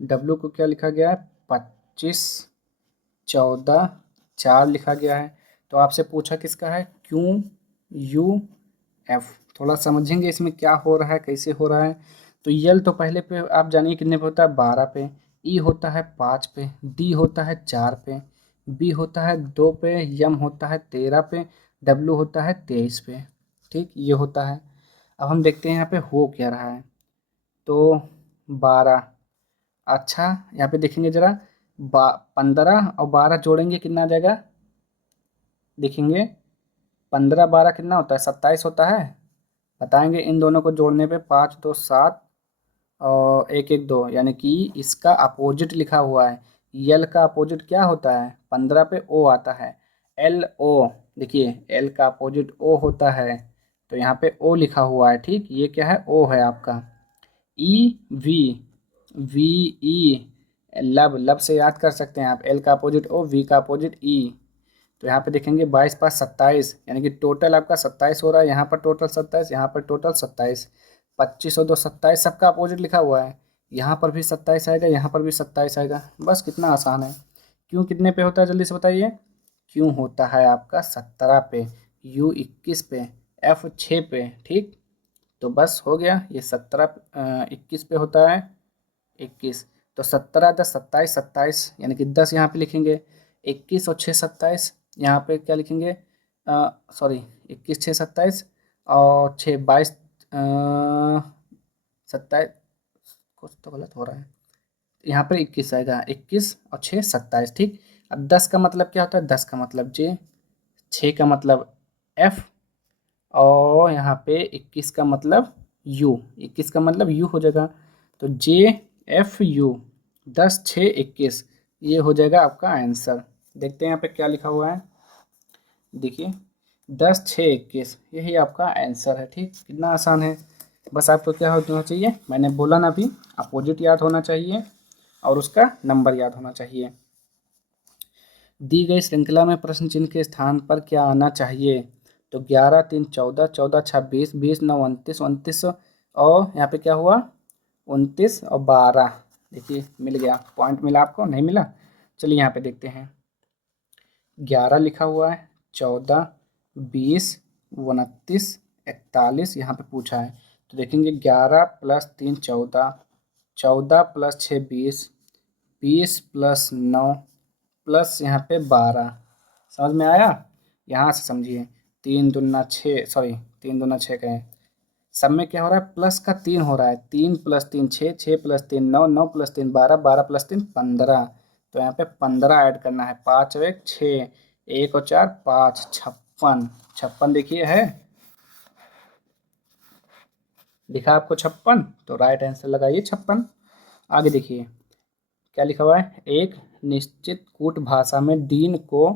डब्लू को क्या लिखा गया है 25 14 4 लिखा गया है। तो आपसे पूछा किसका है, QUF, थोड़ा समझेंगे इसमें क्या हो रहा है कैसे हो रहा है। तो यल तो पहले पे आप जानिए कितने पे होता है 12 पे, ई होता है 5 पे, डी होता है 4 पे, बी होता है 2 पे, यम होता है 13 पे, डब्लू होता है 23 पे। ठीक, ये होता है। अब हम देखते हैं यहाँ पे हो क्या रहा है, तो 12, अच्छा यहाँ पे देखेंगे जरा 15 और 12 जोड़ेंगे कितना आ जाएगा, देखेंगे 15 12 कितना होता है 27 होता है, बताएंगे इन दोनों को जोड़ने पे 5 2 7 और 1 1 2, यानी कि इसका अपोजिट लिखा हुआ है, यल का अपोजिट क्या होता है 15 पे ओ आता है, LO, देखिए एल का अपोजिट ओ होता है, तो यहाँ पे ओ लिखा हुआ है, ठीक, ये क्या है, ओ है आपका। ई वी, वी ई, लब, लब से याद कर सकते हैं आप, एल का अपोजिट ओ, वी का अपोजिट ई। तो यहाँ पे देखेंगे 22 × 27, यानी कि टोटल आपका 27 हो रहा है, यहाँ पर टोटल 27, यहाँ पर टोटल 27, 25 और 2 27, सबका अपोजिट लिखा हुआ है। यहाँ पर भी 27 आएगा, यहाँ पर भी 27 आएगा। बस कितना आसान है। क्यों कितने पे होता है जल्दी से बताइए। क्यों होता है आपका 17 पे, यू 21 पे, एफ 6 पे, ठीक। तो बस हो गया, ये 21 पे होता है, 21। तो 17 × 10 = 27, 27 यानी कि 10 यहाँ पे लिखेंगे, 21 और 6 27, यहाँ पे क्या लिखेंगे, सॉरी 21 6 27 और 6 22, 27, कुछ तो गलत हो रहा है, यहाँ पर 21 आएगा, 21 और 6 27, ठीक। अब 10 का मतलब क्या होता है, 10 का मतलब जे, 6 का मतलब एफ, और यहाँ पे 21 का मतलब यू, 21 का मतलब यू हो जाएगा। तो जे एफ यू, 10 6 21, ये हो जाएगा आपका आंसर। देखते हैं यहाँ पे क्या लिखा हुआ है, देखिए 10 6 21, यही आपका आंसर है, ठीक। कितना आसान है। बस आपको क्या होना चाहिए, मैंने बोला ना अभी, अपोजिट याद होना चाहिए और उसका नंबर याद होना चाहिए। दी गई श्रृंखला में प्रश्न चिन्ह के स्थान पर क्या आना चाहिए। तो 11 3 14, 14 26, 20 9 29, 29 और यहाँ पे क्या हुआ, 29 और 12। देखिए मिल गया, पॉइंट मिला आपको, नहीं मिला। चलिए यहाँ पे देखते हैं, 11 लिखा हुआ है, 14 20 29 41, यहाँ पे पूछा है। तो देखेंगे 11 + 3 14, 14 + 6 20, 20 + 9 प्लस यहाँ पे 12। समझ में आया, यहाँ से समझिए। 3 दूना 6, सॉरी 3 दूना 6 कहें, सब में क्या हो रहा है, प्लस का 3 हो रहा है, 3 + 3 6, 6 + 3 9, 9 + 3 12, 12 + 3 15। तो यहाँ पे 15 ऐड करना है, 5 और 1 6, 1 और 4 5, 56, 56 देखिए है, लिखा आपको 56, तो राइट आंसर लगाइए 56। आगे देखिए क्या लिखा हुआ है, एक निश्चित कूट भाषा में डीन को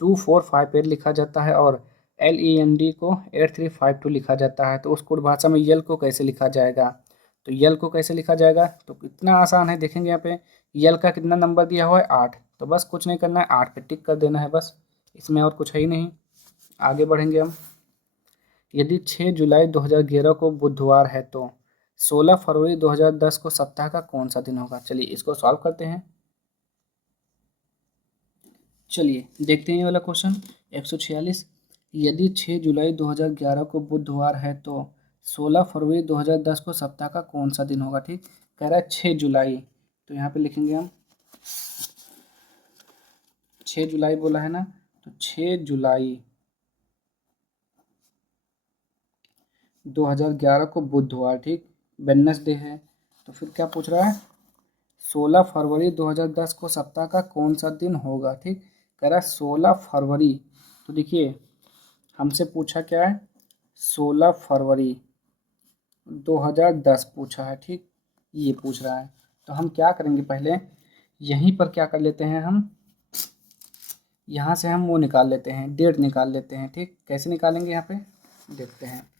2458 लिखा जाता है और LEND को 8352 लिखा जाता है। तो उस कूट भाषा में यल को कैसे लिखा जाएगा। तो यल को कैसे लिखा जाएगा, तो कितना आसान है, देखेंगे यहाँ पे यल का कितना नंबर दिया हुआ है 8। तो बस कुछ नहीं करना है, 8 पे टिक कर देना है बस, इसमें और कुछ है ही नहीं। आगे बढ़ेंगे हम, यदि 6 जुलाई 2011 को बुधवार है तो 16 फरवरी 2010 को सप्ताह का कौन सा दिन होगा। चलिए इसको सॉल्व करते हैं। चलिए देखते हैं ये वाला क्वेश्चन 146। यदि 6 जुलाई 2011 को बुधवार है तो 16 फरवरी 2010 को सप्ताह का कौन सा दिन होगा, ठीक। कह रहा है 6 जुलाई, तो यहाँ पे लिखेंगे हम 6 जुलाई बोला है ना, तो 6 जुलाई 2011 को बुधवार, ठीक, वेडनेसडे है। तो फिर क्या पूछ रहा है, 16 फरवरी 2010 को सप्ताह का कौन सा दिन होगा, ठीक। कह रहा है 16 फरवरी, तो देखिए हमसे पूछा क्या है, 16 फरवरी 2010 पूछा है, ठीक, ये पूछ रहा है। तो हम क्या करेंगे, पहले यहीं पर क्या कर लेते हैं, हम यहाँ से हम वो निकाल लेते हैं, डेट निकाल लेते हैं, ठीक। कैसे निकालेंगे यहाँ पे देखते हैं।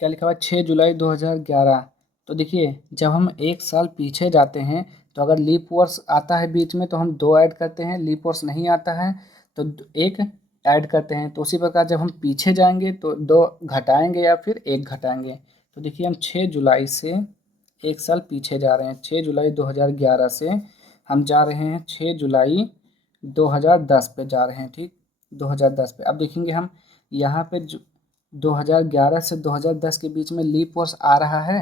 क्या लिखा हुआ है, 6 जुलाई 2011। तो देखिए जब हम एक साल पीछे जाते हैं तो अगर लीप वर्ष आता है बीच में तो हम 2 ऐड करते हैं, लीप वर्ष नहीं आता है तो एक ऐड करते हैं। तो उसी प्रकार जब हम पीछे जाएंगे तो 2 घटाएंगे या फिर 1 घटाएंगे। तो देखिए हम 6 जुलाई से एक साल पीछे जा रहे हैं, 6 जुलाई 2011 से हम जा रहे हैं 6 जुलाई 2010 पे जा रहे हैं, ठीक, 2010 पे। अब देखेंगे हम यहाँ पे 2011 से 2010 के बीच में लीप वर्ष आ रहा है।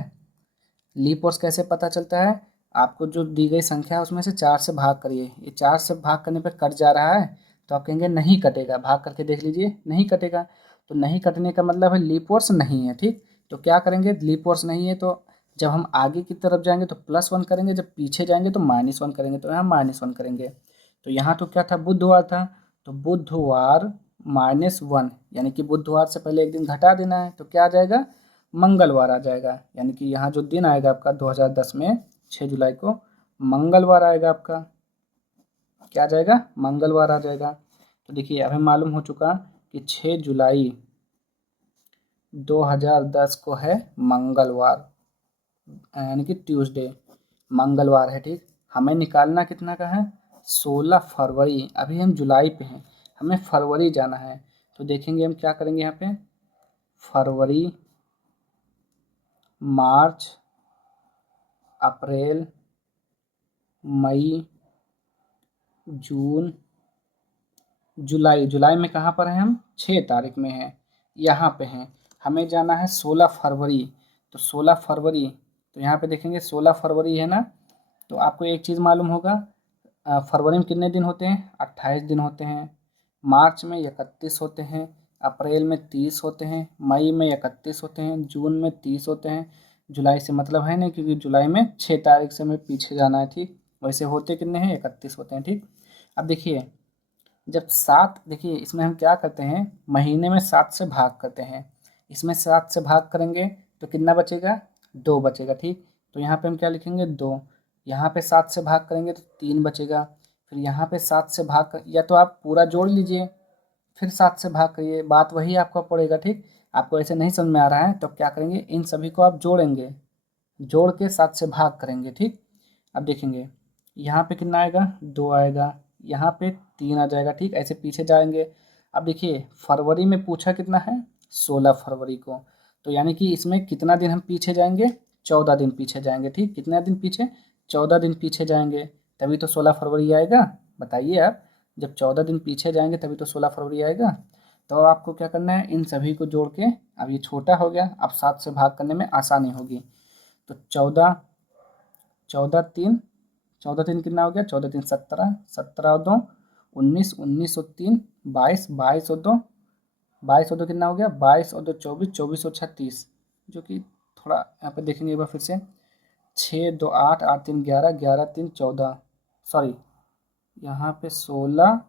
लीप वर्ष कैसे पता चलता है, आपको जो दी गई संख्या है उसमें से 4 से भाग करिए, ये 4 से भाग करने पर कट जा रहा है, तो आप कहेंगे नहीं कटेगा, भाग करके देख लीजिए नहीं कटेगा। तो नहीं कटने का मतलब है लीप वर्ष नहीं है, ठीक। तो क्या करेंगे, लीप वर्ष नहीं है तो जब हम आगे की तरफ जाएंगे तो +1 करेंगे, जब पीछे जाएंगे तो -1 करेंगे, तो यहाँ -1 करेंगे। तो यहाँ तो क्या था, बुधवार था, तो बुधवार -1, यानी कि बुधवार से पहले एक दिन घटा देना है, तो क्या आ जाएगा, मंगलवार आ जाएगा। यानी कि यहाँ जो दिन आएगा आपका 2010 में 6 जुलाई को, मंगलवार आएगा आपका। क्या आ जाएगा? मंगलवार आ जाएगा। तो देखिए हमें मालूम हो चुका कि 6 जुलाई 2010 को है मंगलवार, यानी कि ट्यूसडे, मंगलवार है। ठीक, हमें निकालना कितना का है? 16 फरवरी। अभी हम जुलाई पे हैं, हमें फरवरी जाना है। तो देखेंगे हम क्या करेंगे यहाँ पे, फरवरी, मार्च, अप्रैल, मई, जून, जुलाई। जुलाई में कहाँ पर हैं हम? 6 तारीख में हैं, यहाँ पे हैं। हमें जाना है 16 फरवरी। तो 16 फरवरी, तो यहाँ पे देखेंगे 16 फरवरी है ना। तो आपको एक चीज़ मालूम होगा, फरवरी में कितने दिन होते हैं? 28 दिन होते हैं। मार्च में 31 होते हैं, अप्रैल में 30 होते हैं, मई में 31 होते हैं, जून में 30 होते हैं। जुलाई से मतलब है नहीं, क्योंकि जुलाई में 6 तारीख से हमें पीछे जाना है। ठीक, वैसे होते कितने हैं? 31 होते हैं। ठीक, अब देखिए जब 7, देखिए इसमें हम क्या करते हैं, महीने में 7 से भाग करते हैं। इसमें 7 से भाग करेंगे तो कितना बचेगा? 2 बचेगा। ठीक, तो यहाँ पे हम क्या लिखेंगे? 2। यहाँ पे 7 से भाग करेंगे तो 3 बचेगा। फिर यहाँ पे 7 से भाग कर, या तो आप पूरा जोड़ लीजिए फिर 7 से भाग करिए, बात वही आपका पड़ेगा। ठीक, आपको ऐसे नहीं समझ में आ रहा है तो क्या करेंगे, इन सभी को आप जोड़ेंगे, जोड़ के 7 से भाग करेंगे। ठीक, अब देखेंगे यहाँ पे कितना आएगा? 2 आएगा, यहाँ पे 3 आ जाएगा। ठीक, ऐसे पीछे जाएंगे। अब देखिए फरवरी में पूछा कितना है? 16 फरवरी को। तो यानी कि इसमें कितना दिन हम पीछे जाएंगे? 14 दिन पीछे जाएंगे। ठीक, कितना दिन पीछे? 14 दिन पीछे जाएंगे, तभी तो 16 फरवरी आएगा। बताइए आप, जब 14 दिन पीछे जाएंगे तभी तो 16 फरवरी आएगा। तो आपको क्या करना है, इन सभी को जोड़ के, अब ये छोटा हो गया, अब 7 से भाग करने में आसानी होगी। तो 14, 14 3, 14 3 कितना हो गया? 14 3 17, 17 और 2 19, 19 और 3 22, 22 और 2, 22 और 2 कितना हो गया? 22 और 2 24, 24 और 36, जो कि थोड़ा यहाँ पे देखेंगे एक बार फिर से, 6 2 8, 8 3 11, 11 3 14, सॉरी यहाँ पे 16,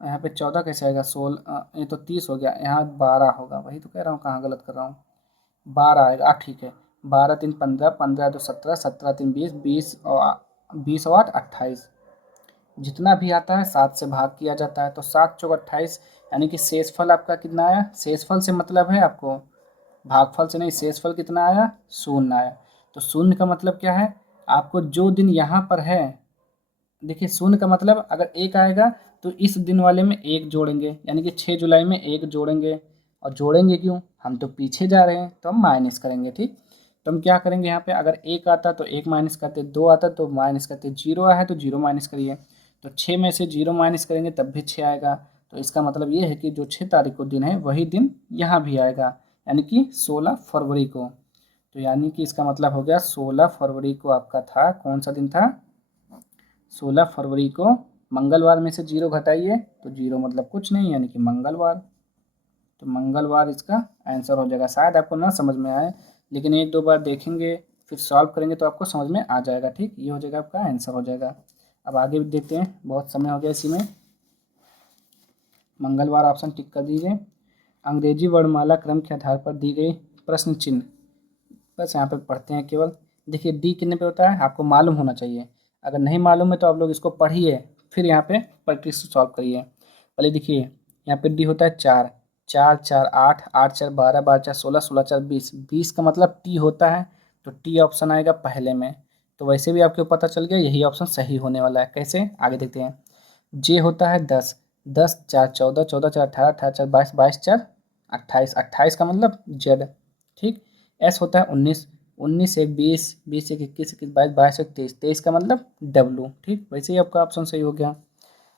यहाँ पे 14 कैसे आएगा? 16, ये तो 30 हो गया, यहाँ 12 होगा। वही तो कह रहा हूँ, कहाँ गलत कर रहा हूँ। 12 आएगा, ठीक है। 12 3 15, 15 2 17, 17 3 20, 20 और 8 28। जितना भी आता है 7 से भाग किया जाता है। तो 7 चौक 28, यानी कि शेषफल आपका कितना आया? शेषफल से मतलब है आपको, भागफल से नहीं, शेषफल कितना आया? 0 आया। तो 0 का मतलब क्या है? आपको जो दिन यहाँ पर है, देखिए 0 का मतलब अगर 1 आएगा तो इस दिन वाले में 1 जोड़ेंगे, यानी कि 6 जुलाई में 1 जोड़ेंगे। और जोड़ेंगे क्यों? हम तो पीछे जा रहे हैं तो हम माइनस करेंगे। ठीक, तो हम क्या करेंगे यहाँ पे, अगर 1 आता तो 1 माइनस करते, 2 आता तो माइनस करते, 0 आया है तो 0 माइनस करिए। तो 6 में से 0 माइनस करेंगे तब भी 6 आएगा। तो इसका मतलब ये है कि जो 6 तारीख को दिन है वही दिन यहाँ भी आएगा, यानी कि 16 फरवरी को। तो यानी कि इसका मतलब हो गया 16 फरवरी को आपका था, कौन सा दिन था? 16 फरवरी को। मंगलवार में से 0 घटाइए तो 0 मतलब कुछ नहीं, यानी कि मंगलवार। तो मंगलवार इसका आंसर हो जाएगा। शायद आपको ना समझ में आए, लेकिन एक दो बार देखेंगे फिर सॉल्व करेंगे तो आपको समझ में आ जाएगा। ठीक, ये हो जाएगा आपका आंसर हो जाएगा। अब आगे भी देखते हैं, बहुत समय हो गया इसी में। मंगलवार ऑप्शन टिक कर दीजिए। अंग्रेजी वर्णमाला क्रम के आधार पर दी गई प्रश्न चिन्ह, बस यहाँ पे पढ़ते हैं केवल। देखिए डी कितने पे होता है आपको मालूम होना चाहिए, अगर नहीं मालूम है तो आप लोग इसको पढ़िए फिर यहाँ पे प्रैक्टिस सॉल्व करिए। पहले देखिए यहाँ पे डी होता है 4, 4 4 8, 8 4 12, 12 4 16, 16 4 20, 20 का मतलब टी होता है। तो टी ऑप्शन आएगा पहले में। तो वैसे भी आपको पता चल गया यही ऑप्शन सही होने वाला है। कैसे, आगे देखते हैं। जे होता है 10, 10 4 14, 14 4 18, 18 4 22, 22 4 28, 28 का मतलब जेड। ठीक, एस होता है 19, 19 1 20, 20 1 21, 21 22, 22 1 23, 23 का मतलब डब्लू। ठीक, वैसे ही आपका ऑप्शन सही हो गया।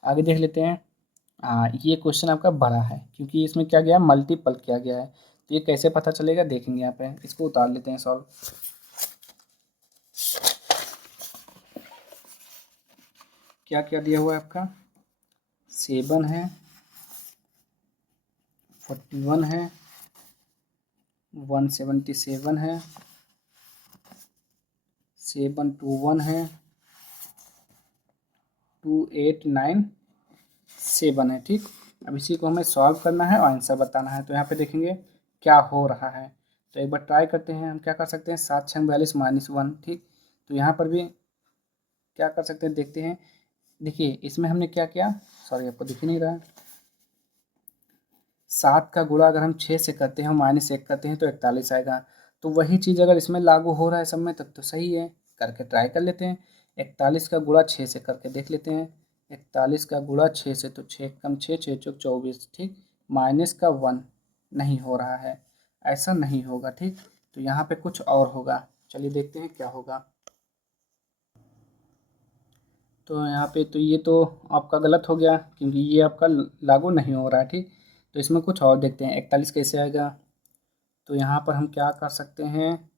आगे देख लेते हैं। ये क्वेश्चन आपका बड़ा है क्योंकि इसमें क्या गया, मल्टीपल किया गया है। तो ये कैसे पता चलेगा देखेंगे, यहाँ पे इसको उतार लेते हैं सॉल्व। क्या क्या दिया हुआ है आपका? 7 है, 41 है, 177 है, 721 है, 2897 है। ठीक, अब इसी को हमें सॉल्व करना है और आंसर बताना है। तो यहाँ पे देखेंगे क्या हो रहा है। तो एक बार ट्राई करते हैं, हम क्या कर सकते हैं, 7 6 42 -1। ठीक, तो यहाँ पर भी क्या कर सकते हैं देखते हैं। देखिए इसमें हमने क्या किया, सॉरी आपको दिख ही नहीं रहा, 7 का गुणा अगर हम 6 से करते हैं, -1 करते हैं तो 41 आएगा। तो वही चीज़ अगर इसमें लागू हो रहा है सब में तब तो सही है, करके ट्राई कर लेते हैं। 41 का गुणा 6 से करके देख लेते हैं। 41 का गुणा 6 से, तो 6 कम 6, 6 चौक 24, ठीक। माइनस का 1 नहीं हो रहा है, ऐसा नहीं होगा, ठीक। तो यहाँ पे कुछ और होगा, चलिए देखते हैं क्या होगा। तो यहाँ पे तो ये तो आपका गलत हो गया, क्योंकि ये आपका लागू नहीं हो रहा है, ठीक। तो इसमें कुछ और देखते हैं, 41 कैसे आएगा। तो यहाँ पर हम क्या कर सकते हैं,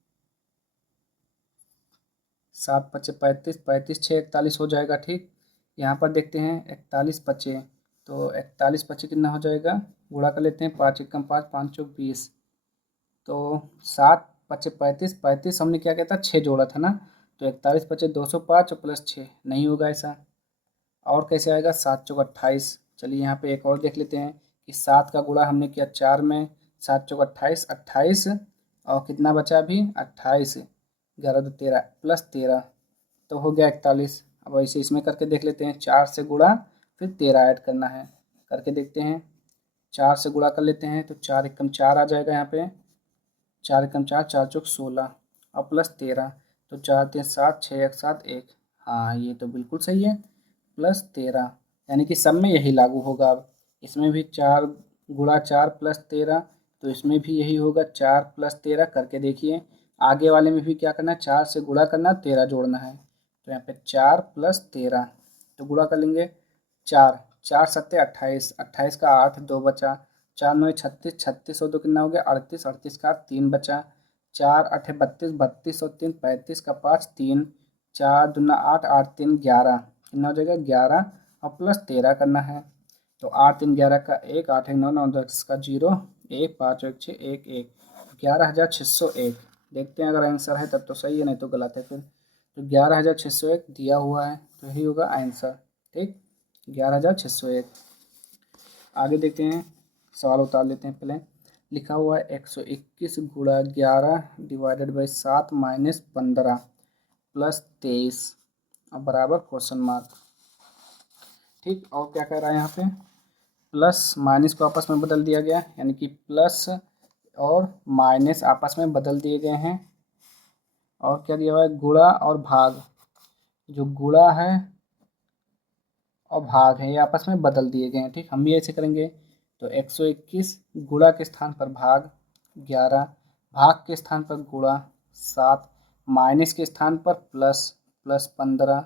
7 पचे 35, 35 6 41 हो जाएगा, ठीक। यहाँ पर देखते हैं 41 पचे, तो 41 पचे कितना हो जाएगा, गुणा कर लेते हैं, 5 एकम 5, 5 चौक 20। तो 7 पचे 35, 35 हमने क्या किया था, 6 जोड़ा था ना। तो 41 पचे 205 और प्लस 6 नहीं होगा ऐसा। और कैसे आएगा, 7 चौक 28। चलिए यहाँ पे एक और देख लेते हैं कि 7 का गुणा हमने किया 4 में, 7 चौक 28, 28 और कितना बचा अभी 28, 11 दो 13 प्लस 13 तो हो गया 41। अब ऐसे इसमें करके देख लेते हैं, 4 से गुणा फिर 13 ऐड करना है, करके देखते हैं। 4 से गुणा कर लेते हैं, तो 4 एकम 4 आ जाएगा यहाँ पे, 4 एकम 4, 4 चौक 16 और प्लस 13, तो 4 3 7, 6 1 7 1। हाँ ये तो बिल्कुल सही है, प्लस 13, यानी कि सब में यही लागू होगा। अब इसमें भी 4 गुणा 4 प्लस 13, तो इसमें भी यही होगा, 4 प्लस 13 करके देखिए। आगे वाले में भी क्या करना है, 4 से गुणा करना, 13 जोड़ना है। तो यहाँ पे 4 प्लस 13, तो गुणा कर लेंगे, 4 4 सत्ते 28, 28 का 8 2 बचा, 4 9 36, 36 और 2 कितना हो गया 38, 38 का 3 बचा, 4 8 32, 32 और 3 35 का 5 3, 4 दूना 8, 8 3 11, कितना हो जाएगा 11 और प्लस 13 करना है। तो 8 3 11 का 1, 8 1 9 9 10 का 0, 1 5 1 6 1 1, 11,601। देखते हैं अगर आंसर है तब तो सही है, नहीं तो गलत है फिर। तो 11,601 दिया हुआ है, तो यही होगा आंसर, ठीक। 11,601। आगे देखते हैं, सवाल उतार लेते हैं पहले। लिखा हुआ है 121 गुणा 11 डिवाइडेड बाई 7 माइनस 15 प्लस 23 और बराबर क्वेश्चन मार्क, ठीक। और क्या कह रहा है यहाँ पे, प्लस माइनस को आपस में बदल दिया गया, यानी कि प्लस और माइनस आपस में बदल दिए गए हैं। और क्या दिया हुआ है, गुणा और भाग, जो गुणा है और भाग है ये आपस में बदल दिए गए हैं, ठीक। हम भी ऐसे करेंगे। तो 121 गुणा के स्थान पर भाग 11, भाग के स्थान पर गुणा 7, माइनस के स्थान पर प्लस, प्लस 15,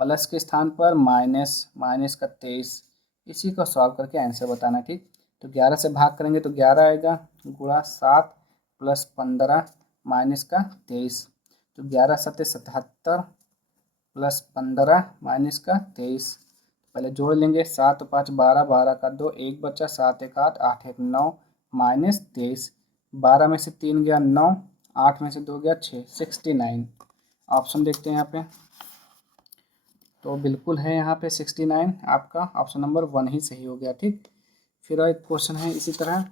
प्लस के स्थान पर माइनस, माइनस का 23। इसी को सॉल्व करके आंसर बताना, ठीक। तो 11 से भाग करेंगे तो 11 आएगा, गुणा 7 प्लस 15 माइनस का 23, तो 11 सत्ते 77 प्लस 15 माइनस का 23। पहले जोड़ लेंगे, 7 5 12, 12 का 2 1 बचा, 7 1 8, 8 1 9 माइनस 23, 12 में से 3 गया 9, 8 में से 2 गया 6, 69। ऑप्शन देखते हैं यहाँ पे, तो बिल्कुल है यहाँ पे 69, आपका ऑप्शन नंबर 1 ही सही हो गया, ठीक। फिर एक क्वेश्चन है इसी तरह,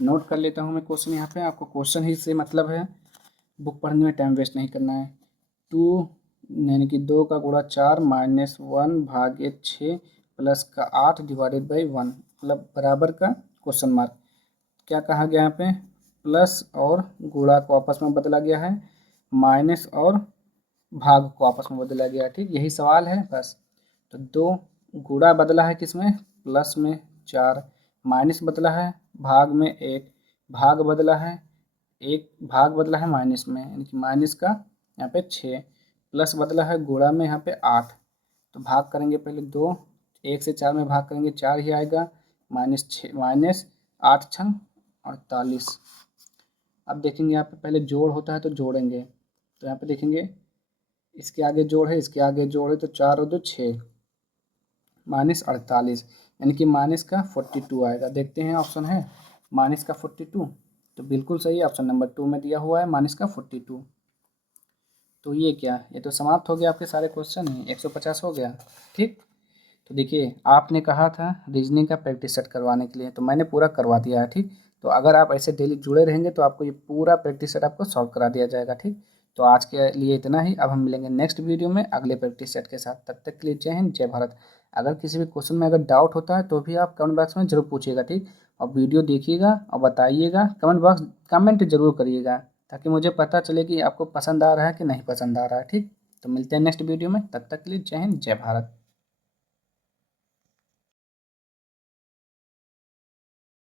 नोट कर लेता हूँ मैं क्वेश्चन यहाँ पे, आपको क्वेश्चन ही से मतलब है, बुक पढ़ने में टाइम वेस्ट नहीं करना है। 2 यानी कि 2 का गुणा 4 माइनस 1 भागे 6 प्लस का 8 डिवाइडेड बाई 1, मतलब बराबर का क्वेश्चन मार्क। क्या कहा गया यहाँ पे, प्लस और गुणा को आपस में बदला गया है, माइनस और भाग को आपस में बदला गया है, ठीक। यही सवाल है बस। तो 2 गुणा बदला है किसमें, प्लस में 4, माइनस बदला है भाग में 1, भाग बदला है एक, भाग बदला है माइनस में, यानी कि माइनस का यहाँ पे 6, प्लस बदला है गुणा में यहाँ पे 8। तो भाग करेंगे पहले 2, 1 से 4 में भाग करेंगे 4 ही आएगा, माइनस 6 माइनस 8 छंग 48। अब देखेंगे यहाँ पे पहले जोड़ होता है तो जोड़ेंगे, तो यहाँ पे देखेंगे इसके आगे जोड़ है, इसके आगे जोड़ है, तो 4 और 2 6 माइनस 48, यानी कि माइनस का 42 आएगा। देखते हैं ऑप्शन है माइनस का 42, तो बिल्कुल सही, ऑप्शन नंबर 2 में दिया हुआ है माइनस का 42। तो ये क्या, ये तो समाप्त हो गया आपके सारे क्वेश्चन ही, 150 हो गया, ठीक। तो देखिए आपने कहा था रीजनिंग का प्रैक्टिस सेट करवाने के लिए, तो मैंने पूरा करवा दिया है, ठीक। तो अगर आप ऐसे डेली जुड़े रहेंगे तो आपको ये पूरा प्रैक्टिस सेट आपको सॉल्व करा दिया जाएगा, ठीक। तो आज के लिए इतना ही। अब हम मिलेंगे नेक्स्ट वीडियो में अगले प्रैक्टिस सेट के साथ। तब तक के लिए जय हिंद, जय भारत। अगर किसी भी क्वेश्चन में अगर डाउट होता है तो भी आप कमेंट बॉक्स में जरूर पूछिएगा, ठीक। और वीडियो देखिएगा और बताइएगा, कमेंट जरूर करिएगा, ताकि मुझे पता चले कि आपको पसंद आ रहा है कि नहीं पसंद आ रहा है, ठीक। तो मिलते हैं नेक्स्ट वीडियो में, तब तक के लिए जय हिंद, जय भारत।